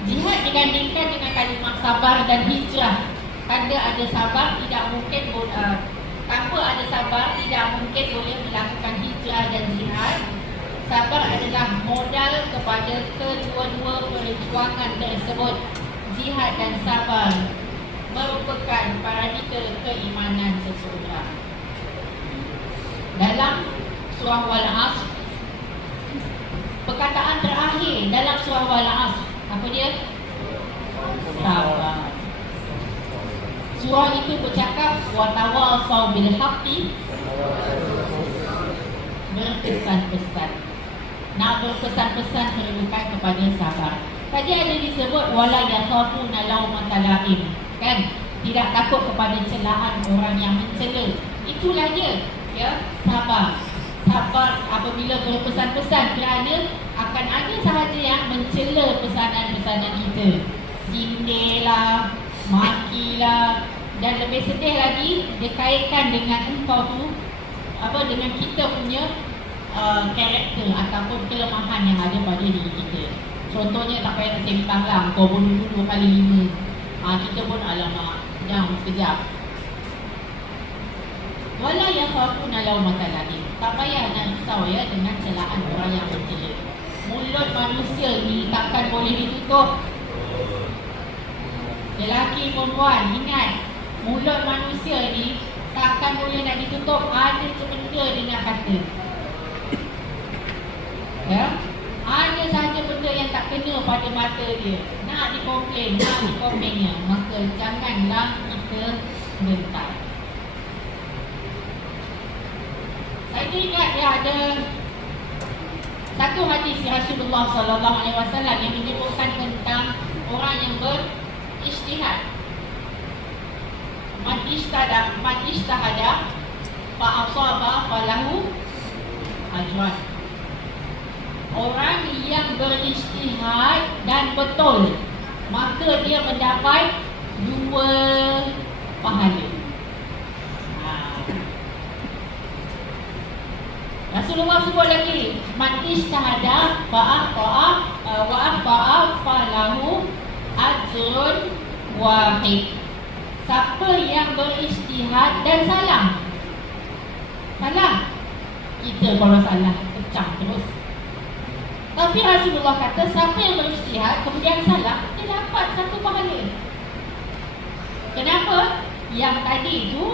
Jihad digandingkan dengan kalimah sabar dan hijrah. Tanda ada sabar tidak mungkin, tanpa ada sabar tidak mungkin boleh melakukan hijrah dan jihad. Sabar adalah modal kepada kedua-dua perjuangan tersebut. Jihad dan sabar merupakan parameter keimanan seseorang. Dalam surah Wal-Asr, perkataan terakhir dalam surah Wal-Asr, apa dia? Sabar. Surah itu bercakap watawasau bil haqqi, berpesan-pesan. Nak berpesan-pesan merupakan kepada sabar. Tadi ada disebut wala yakhafuna laumata laim, kan? Tidak takut kepada celaan orang yang mencela. Itulah dia, ya, sabar. Sabar apabila berpesan-pesan, kerana akan ada sahaja yang mencela pesanan-pesanan kita. Sindirlah, makilah, dan lebih sedih lagi dikaitkan dengan engkau tu, dengan kita punya karakter ataupun kelemahan yang ada pada diri kita. Contohnya tak payah nak sembang lah, kau bunuh 2 kali 5. Kita pun alamak, jangan sekejap. Wala yakhafuna laumata laim. Tak payah nak risau ya dengan celaan orang yang mencela. Mulut manusia ni takkan boleh ditutup. Lelaki perempuan, ingat, mulut manusia ni takkan boleh nak ditutup. Ada benda dia nak kata, ya, ada sahaja benda yang tak kena pada mata dia, nak dikomplain, nak dikomennya, maka janganlah kita bentak. Saya ingat dia ada satu hadis Rasulullah SAW yang menyebutkan tentang orang yang berijtihad. Man ijtahada fa asaba falahu ajran. Orang yang berijtihad dan betul, maka dia mendapat 2 pahala. Rasulullah sebut lagi, man ijtahada fa akhta'a falahu ajrun wahid. Siapa yang berijtihad dan salah, kita kalau salah pecah terus. Tapi Rasulullah kata siapa yang berijtihad kemudian salah, dia dapat 1 pahala. Kenapa? Yang tadi itu,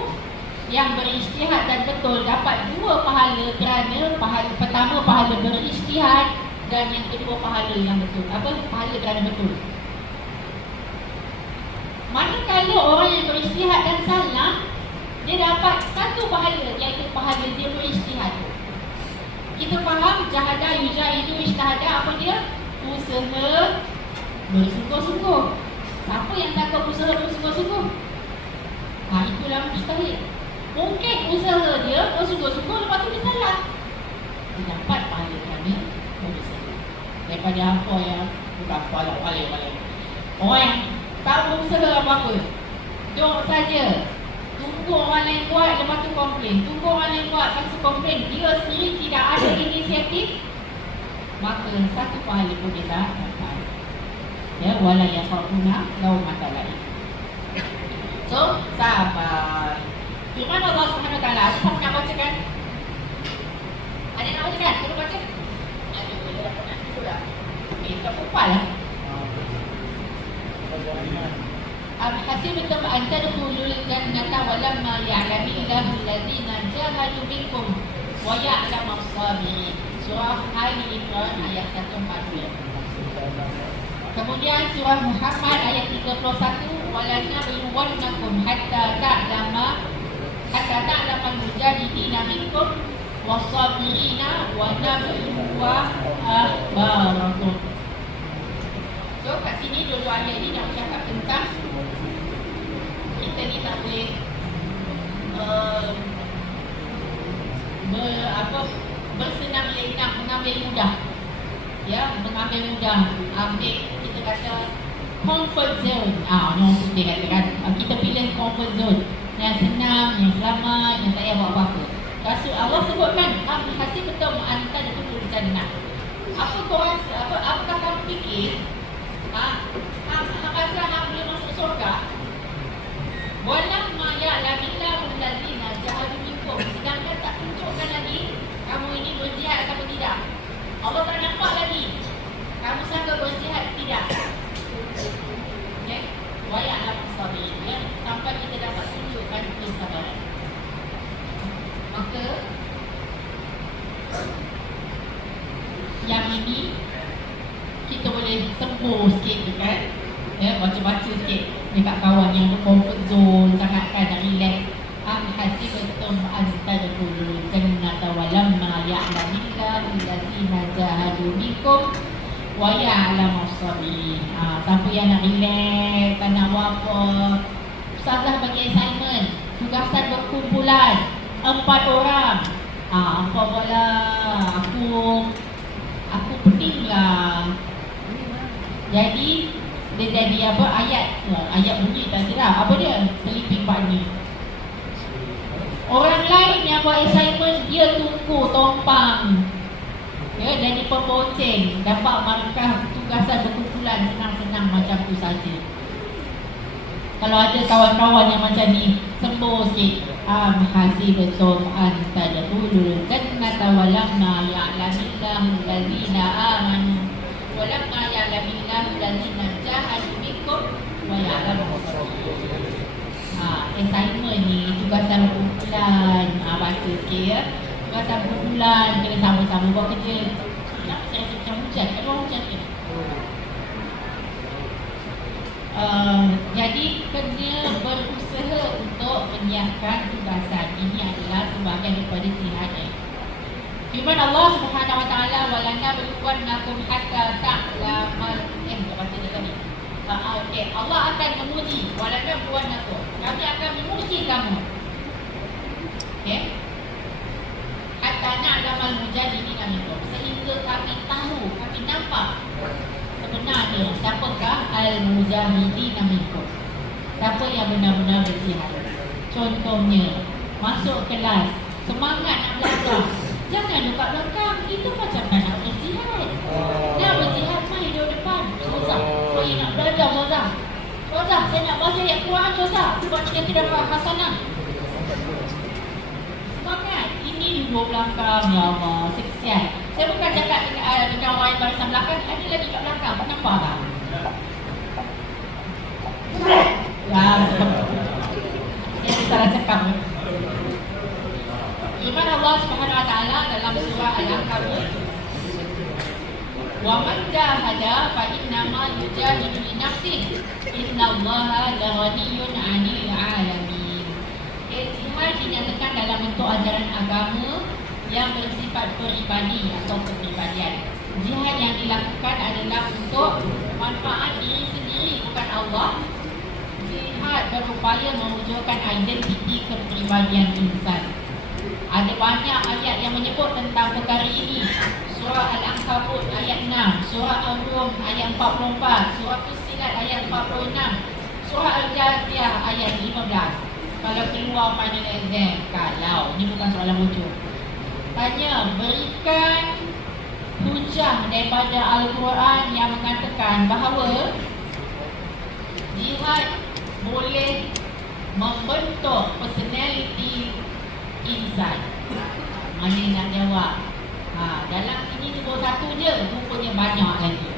yang berijtihad dan betul dapat 2 pahala, kerana pahala pertama pahala berijtihad, dan yang kedua pahala yang betul. Pahala kerana betul. Manakala orang yang berijtihad dan salah, dia dapat 1 pahala, iaitu pahala dia berijtihad. Kita faham jahada yujahidu ijtihada, apa dia? Usaha bersungguh-sungguh. Siapa yang takut usaha bersungguh-sungguh? Itulah mujtahid. Mungkin usaha dia bersungguh-sungguh, lepas tu dia salah, dia dapat pahala kerana berusaha. Daripada apa yang bukan pahala. Orang yang tak berusaha apa-apa, duduk saja, tunggu orang lain buat, lepas tu komplain. Tunggu orang lain buat, lepas tu komplain. Dia sendiri tidak ada inisiatif, maka 1 pahala pun dia tak dapat. Ya, wala yakhafuna laumata laim. So, sabar. Firman Allah Subhanahu Wa Taala, siapa nak bacakan? Ada nak bacakan? Tolong baca. Ada boleh dapat nak pula. Tak lupa lah. Am hasibtum an tadkhulul jannata wa lamma ya'lamillahu alladhina jahadu minkum wa ya'lamu as-sabirin. Surah Ali Imran ayat 142. Kemudian surah Muhammad ayat 31, walana yuwannakum hatta ta'lamal mujahidina minkum was-sabirina wa nabluwa akhbarakum. So kat sini dua-dua ayat ni nak cakap tentang kita ni tak boleh bersenang lenang, mengambil mudah. Ya, mengambil mudah, ambil kita kata comfort zone. Orang putih katakan kita pilih comfort zone yang senang, yang selamat, yang tak payah buat apa-apa. Rasul Allah sebutkan hasil betul anta dan betul jannah. Apa kau rasa? Apakah kamu fikir rasa hang boleh masuk syurga? Walamma ya'lamillahu allazina jahadu minkum, sedangkan tak tunjukkan lagi kamu ini berjihad atau tidak. Allah tak nampak lagi kamu sangka berjihad tidak. Okay? Wa ya'lamu as-sabirin, ya? Sampai kita dapat tunjukkan kesabaran. Maka yang ini kita boleh sembuh sikit kan, ya, baca-baca sikit dekat kawan yang comfort zone sangat kan, nak relax. Am hasibtum an tadkhulul jannata wa lamma ya'lamillahu allazina jahadu minkum wa ya'lamu as-sabirin. Siapa yang nak relax, tak nak buat apa, ustazah bagi assignment, tugasan berkumpulan 4 orang. Apa pula aku pening lah. Jadi dia jadi apa, ayat bunyi tak silap. Apa dia? Sleeping partner. Orang lain yang buat assignment dia tunggu tompang, ya, jadi pembonceng, dapat markah tugasan berkumpulan senang-senang macam tu saja. Kalau ada kawan-kawan yang macam ni, sembuh sikit. Am hasibtum an tadkhulul jannata wa lamma ya'lamillahu allazina amanu wa lamma ya'lamillahu allazina jahadu minkum wa ya'lamu as-sabirin. Assignment ni tugasan berkumpulan, baca sikit ya. Tugasan berkumpulan, kena sama-sama buat kerja. Nak saya rasa macam hujan, ada orang hujan ni. Jadi kena berusaha untuk menyiapkan tugasan. Ini adalah sebahagian daripada jihad. Firman Allah Subhanahu Wa Taala, walana berkuannakum hatta ta'lamal baca dia tadi. Okay. Allah akan menguji, walana berkuannakum, kami akan menguji kamu. Okay. Hatta na'lamal mujahidina minkum, sehingga kami tahu, kami nampak sebenarnya siapakah al-mujahidina minkum, siapa yang benar-benar berjihad. Contohnya, masuk kelas, semangat nak belajar, jangan duduk kat belakang, itu macam nak berjihad. Nak berjihad, main duduk depan. Ustaz, saya nak belajar Ustaz. Ustaz, saya nak baca ayat Quran Ustaz, sebab kita dapat hasanah. Semangat, ini duduk belakang, ya Allah, kesian. Saya bukan cakap dengan orang yang barisan belakang, ada lagi kat belakang, nampak tak? Ya, saya salah cakap. Firman Allah Subhanahu Wa Taala dalam surah Al-Ankabut, wa man jahada fa innama yujahidu li nafsihi innallaha laghaniyyun 'anil 'alamin. Jihad dinyatakan dalam bentuk ajaran agama yang bersifat peribadi atau kepribadian. Jihad yang dilakukan adalah untuk manfaat diri sendiri, bukan Allah. Jihad berupaya mewujudkan identiti kepribadian insan. Ada banyak ayat yang menyebut tentang perkara ini. Surah Al-Ankabut ayat 6, Surah Al-Rum ayat 44, Surah Fussilat ayat 46, Surah Al-Jathiyah ayat 15. Kalau keluar final exam, kalau ini bukan soalan wujud, tanya, berikan hujah daripada Al-Quran yang mengatakan bahawa jihad boleh membentuk personality insan. Mana nak jawab? Dalam sini tu baru satu je, rupanya banyak lagi.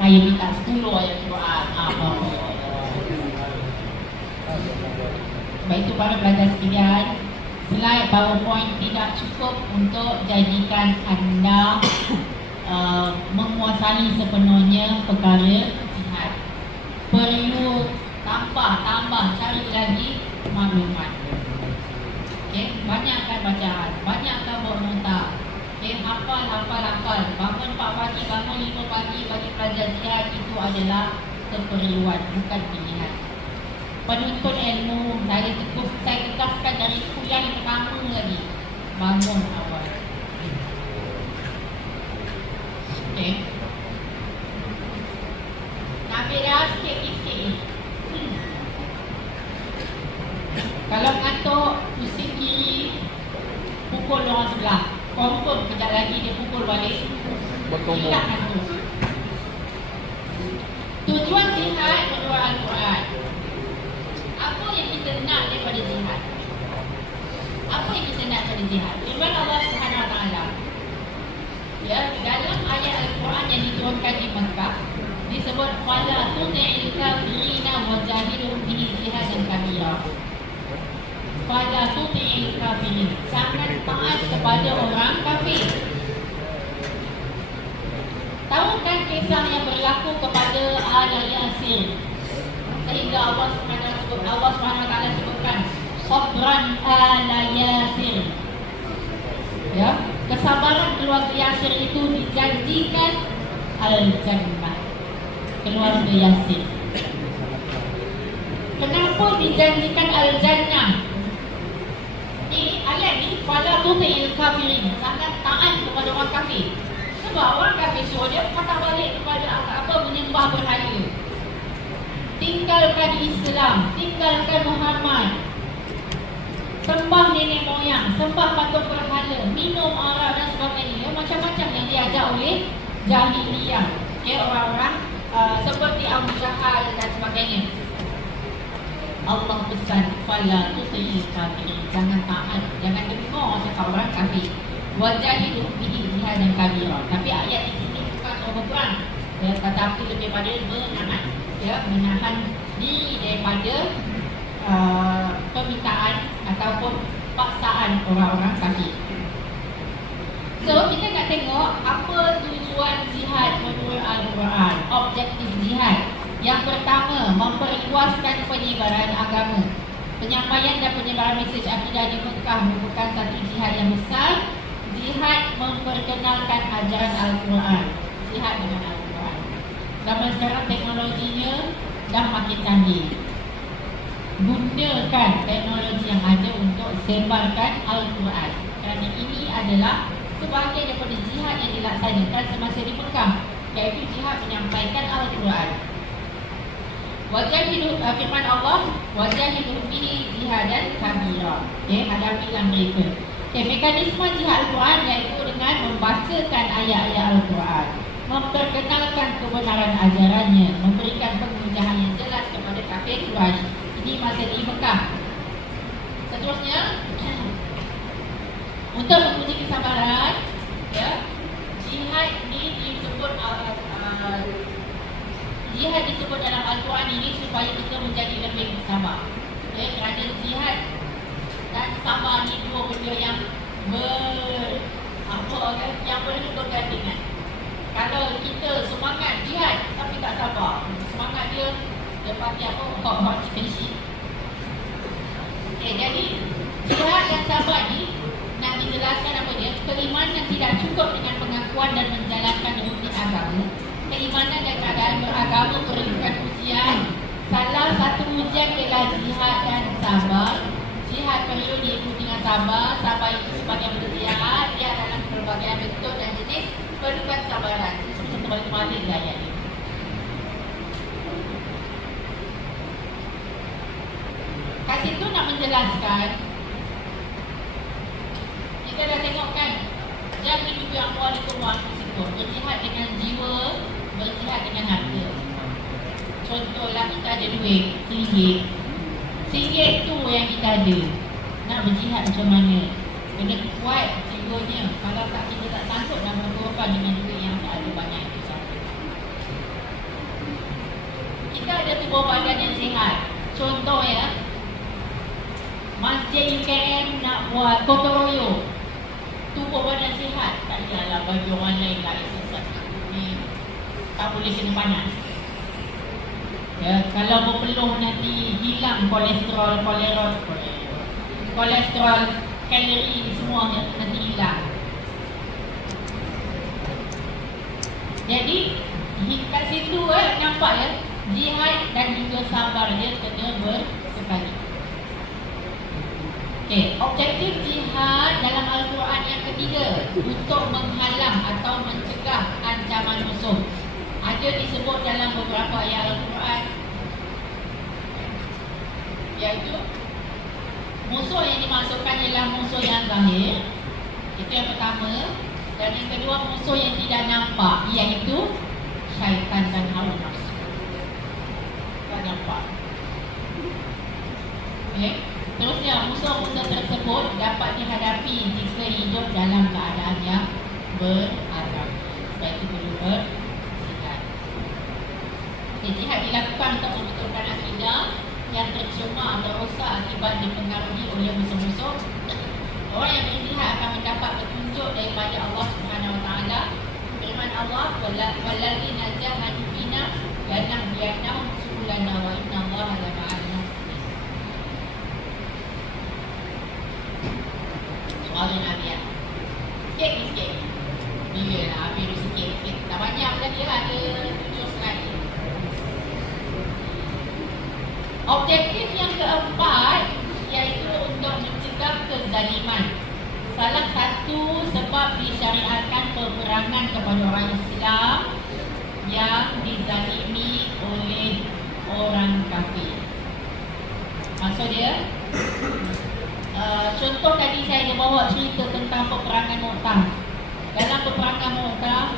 Saya minta 10 ayat Quran. Sebab itu para pelajar sekalian, slide PowerPoint tidak cukup untuk jadikan anda menguasai sepenuhnya perkara jihad. Perlu tambah cari lagi maklumat. Okay, banyakkan bacaan, banyakkan buat nota. Okay, hafal. Bangun 4 pagi, bangun 5 pagi bagi pelajar jihad itu adalah keperluan, bukan pilihan. Penuntut ilmu, saya tegaskan dari kuliah yang pertama lagi, bangun awal. Okay. Nak ambil dah sikit. Kalau ngantuk, pusing kiri, pukul orang sebelah. Confirm kejap lagi dia pukul balik. Hilang ngantuk. Tujuan jihad menurut Al-Quran. Apa yang kita nak daripada jihad? Apa yang kita nak daripada jihad? Firman Allah Subhanahu Wa Taala. Ya, dalam ayat Al-Quran yang diturunkan di Mekah disebut fala tuti'il kafirina wa jahilhum bihi jihadan kabira. Fala tuti'il kafirin, jangan taat kepada orang kafir. Tahu kan kisah yang berlaku kepada Ala Yasir, sehingga Allah SWT sebutkan sabran Ala Yasir. Ya, kesabaran keluarga Yasir itu dijanjikan Al-Jannah. Keluarga Yasir, kenapa dijanjikan Al-Jannah? Ni ayat ni fala tuti'il kafirin, jangan taat kepada orang kafir. Sebab orang kafir suruh dia patah balik kepada apa menyembah berhala. Tinggalkan Islam, tinggalkan Muhammad. Sembah nenek moyang, sembah patung berhala, minum arak dan sebagainya. Macam-macam yang diajar oleh jahiliyah. Ya, orang-orang seperti Abu Jahal dan sebagainya. Allah pesan fala tuti'il kafirin, jangan taat, jangan dengar cakap orang kafir. Wajahidu bihi jihadan kabira. Tapi ayat di sini bukan soal berperang. Ya, tetapi lebih pada menahan, ya, menahan diri daripada permintaan ataupun paksaan orang-orang kafir. So, kita nak tengok apa tujuan jihad menurut Al-Quran, objektif jihad. Yang pertama, memperluaskan penyebaran agama. Penyampaian dan penyebaran mesej akidah di Mekah merupakan satu jihad yang besar. Jihad memperkenalkan ajaran Al-Quran. Jihad dengan Al-Quran. Zaman sekarang teknologinya dah makin canggih. Gunakan teknologi yang ada untuk sebarkan Al-Quran. Kerana ini adalah sebahagian daripada jihad yang dilaksanakan semasa di Mekah, iaitu jihad menyampaikan Al-Quran. Wajahidu, firman Allah, wajahidu bihi jihadan kabira. Okay, hadapilah mereka. Okay, mekanisme jihad Al-Quran iaitu dengan membacakan ayat-ayat Al-Quran, memperkenalkan kebenaran ajarannya, memberikan pengujahan yang jelas kepada kafir Quraisy. Ini masa di Mekah. Seterusnya, untuk menguji kesabaran, ya, jihad ini disebut jihad disebut dalam Al-Quran ini supaya kita menjadi lebih bersabar. Ya, kerana jihad dan sabar ni dua benda yang yang perlu bergandengan. Kalau kita semangat jihad tapi tak sabar, semangat dia pakai apa? Hot spaceship. Jadi jihad dan sabar ni nak dijelaskan apa dia? Keimanan yang tidak cukup dengan pengakuan dan menjalankan rukun agama. Keimanan dan keadaan beragama perlukan ujian. Salah satu ujian ialah jihad dan sabar. Jihad perlu diikuti dengan sabar. Sabar itu sebagai berjihad, dia dalam berbagai bentuk dan jenis perlukan sabaran. Itu satu balik ayat ini. Kat situ nak menjelaskan, kita dah tengok kan, jangan hidup yang walaupun walaupun berjihad dengan jiwa, berjihad dengan harta. Contohlah kita ada duit RM1, RM1 tu yang kita ada. Nak berjihad macam mana? Kena kuat jiwanya. Kalau tak, kita tak sanggup nak berkorban dengan duit yang tak ada banyak itu sahaja. Kita ada tubuh badan yang sihat. Contoh ya, Masjid UKM nak buat gotong royong, tubuh badan sihat. Tak payahlah bagi orang lain lah exercise ni, tak boleh kena panas ya. Kalau berpeluh nanti hilang kolesterol, kalori semua nanti hilang. Jadi kat situ nampak ya, jihad dan juga sabar dia kena bersekali. Okey, objektif jihad dalam Al-Quran yang ketiga, untuk menghalang atau mencegah ancaman musuh. Ada disebut dalam beberapa ayat Al-Quran, iaitu musuh yang dimaksudkan ialah musuh yang zahir. Itu yang pertama. Dan yang kedua, musuh yang tidak nampak, iaitu syaitan dan hawa nafsu. Tak nampak. Okay. Terusnya, musuh-musuh tersebut dapat dihadapi jika hidup dalam keadaan yang beradab. Sebab itu perlu berjihad. Jihad dilakukan untuk membetulkan akidah yang tercemar atau rosak akibat dipengaruhi oleh musuh-musuh. Orang yang berjihad akan mendapat petunjuk daripada Allah Subhanahu Wa Taala. Firman Allah, "Walladzina jahadu fina lanahdiyannahum subulana wa inna Allaha lama'al muhsinin." Soalan Nabi. Sikit. Bila nak habis sikit. Tak banyak tadi lah, ada 7 slide. Objektif yang keempat, iaitu untuk mencegah kezaliman. Salah satu sebab disyariatkan peperangan kepada orang Islam yang dizalimi oleh orang kafir. Maksud dia, contoh tadi saya ada bawa cerita tentang peperangan Mu'tah. Dalam peperangan Mu'tah,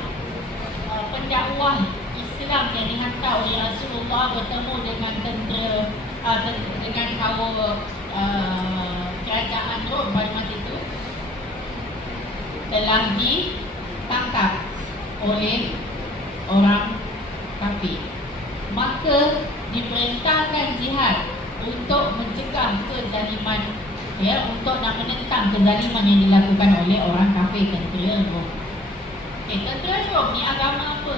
pendakwah Islam yang dihantar oleh Rasulullah bertemu dengan tentera, dengan hawa kerajaan Rom pada masa itu, telah ditangkap oleh orang kafir. Maka diperintahkan jihad untuk mencegah kezaliman, ya, untuk nak menentang kezaliman yang dilakukan oleh orang kafir, tentera Rom. Tentera Rom ni agama apa?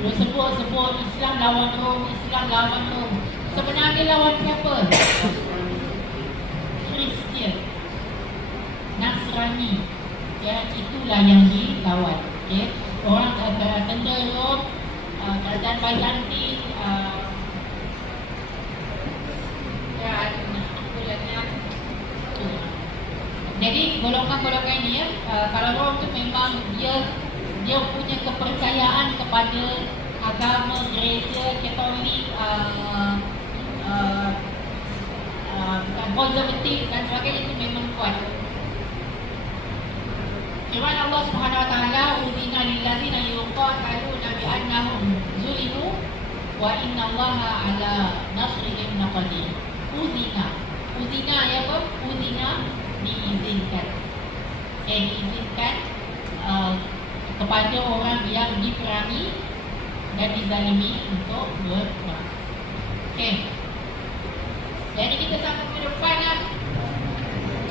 Dia sebut Islam lawan Rom, Islam lawan Rom. Sebenarnya lawan siapa? Kristian, Nasrani. Ya, itulah yang dilawan. Okay. Orang tentera Rom, kerajaan Byzantine, jadi golongan-golongan ini ya, kalau Rom tu memang dia punya kepercayaan kepada agama gereja Katolik, konservatif dan sebagainya, itu memang kuat. Firman Allah Subhanahu Wa Taala, "Udina lilladzina yuqataluna bi annahum zulimu wa innallaha ala nasrihim laqadir." Udina ya apa? Udina diizinkan. Diizinkan kepada orang yang diperangi dan dizalimi untuk berperang. Okey. Jadi kita sampai ke depan lah.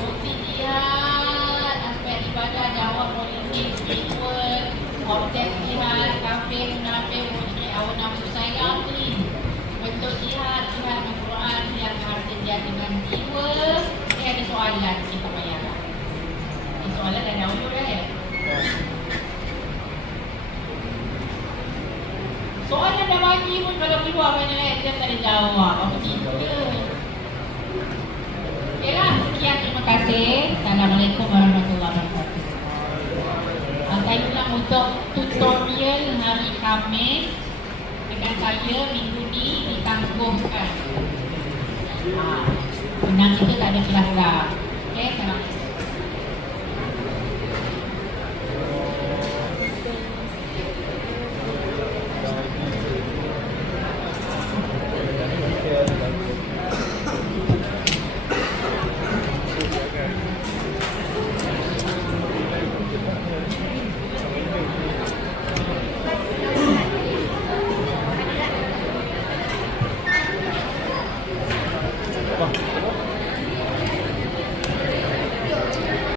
Fungsi jihad, aspek ibadah, dakwah politik, spiritual, objek jihad, kafir, munafik, musyrik, hawa nafsu, saya clean. Bentuk jihad dengan Quran, yang harus jihad dengan jiwa. Ini ada soalan, kita bayarlah. Ini soalan dah dahulu dah ya. Soalan dah bagi pun kalau keluar banyak exam tak ada jawab. Apa cerita? Okeylah, sekian, terima kasih. Assalamualaikum warahmatullahi wabarakatuh. Saya ulang untuk tutorial hari Khamis dengan saya minggu ni ditangguhkan. Senang kita tak ada kelas dah. Okey, assalamualaikum.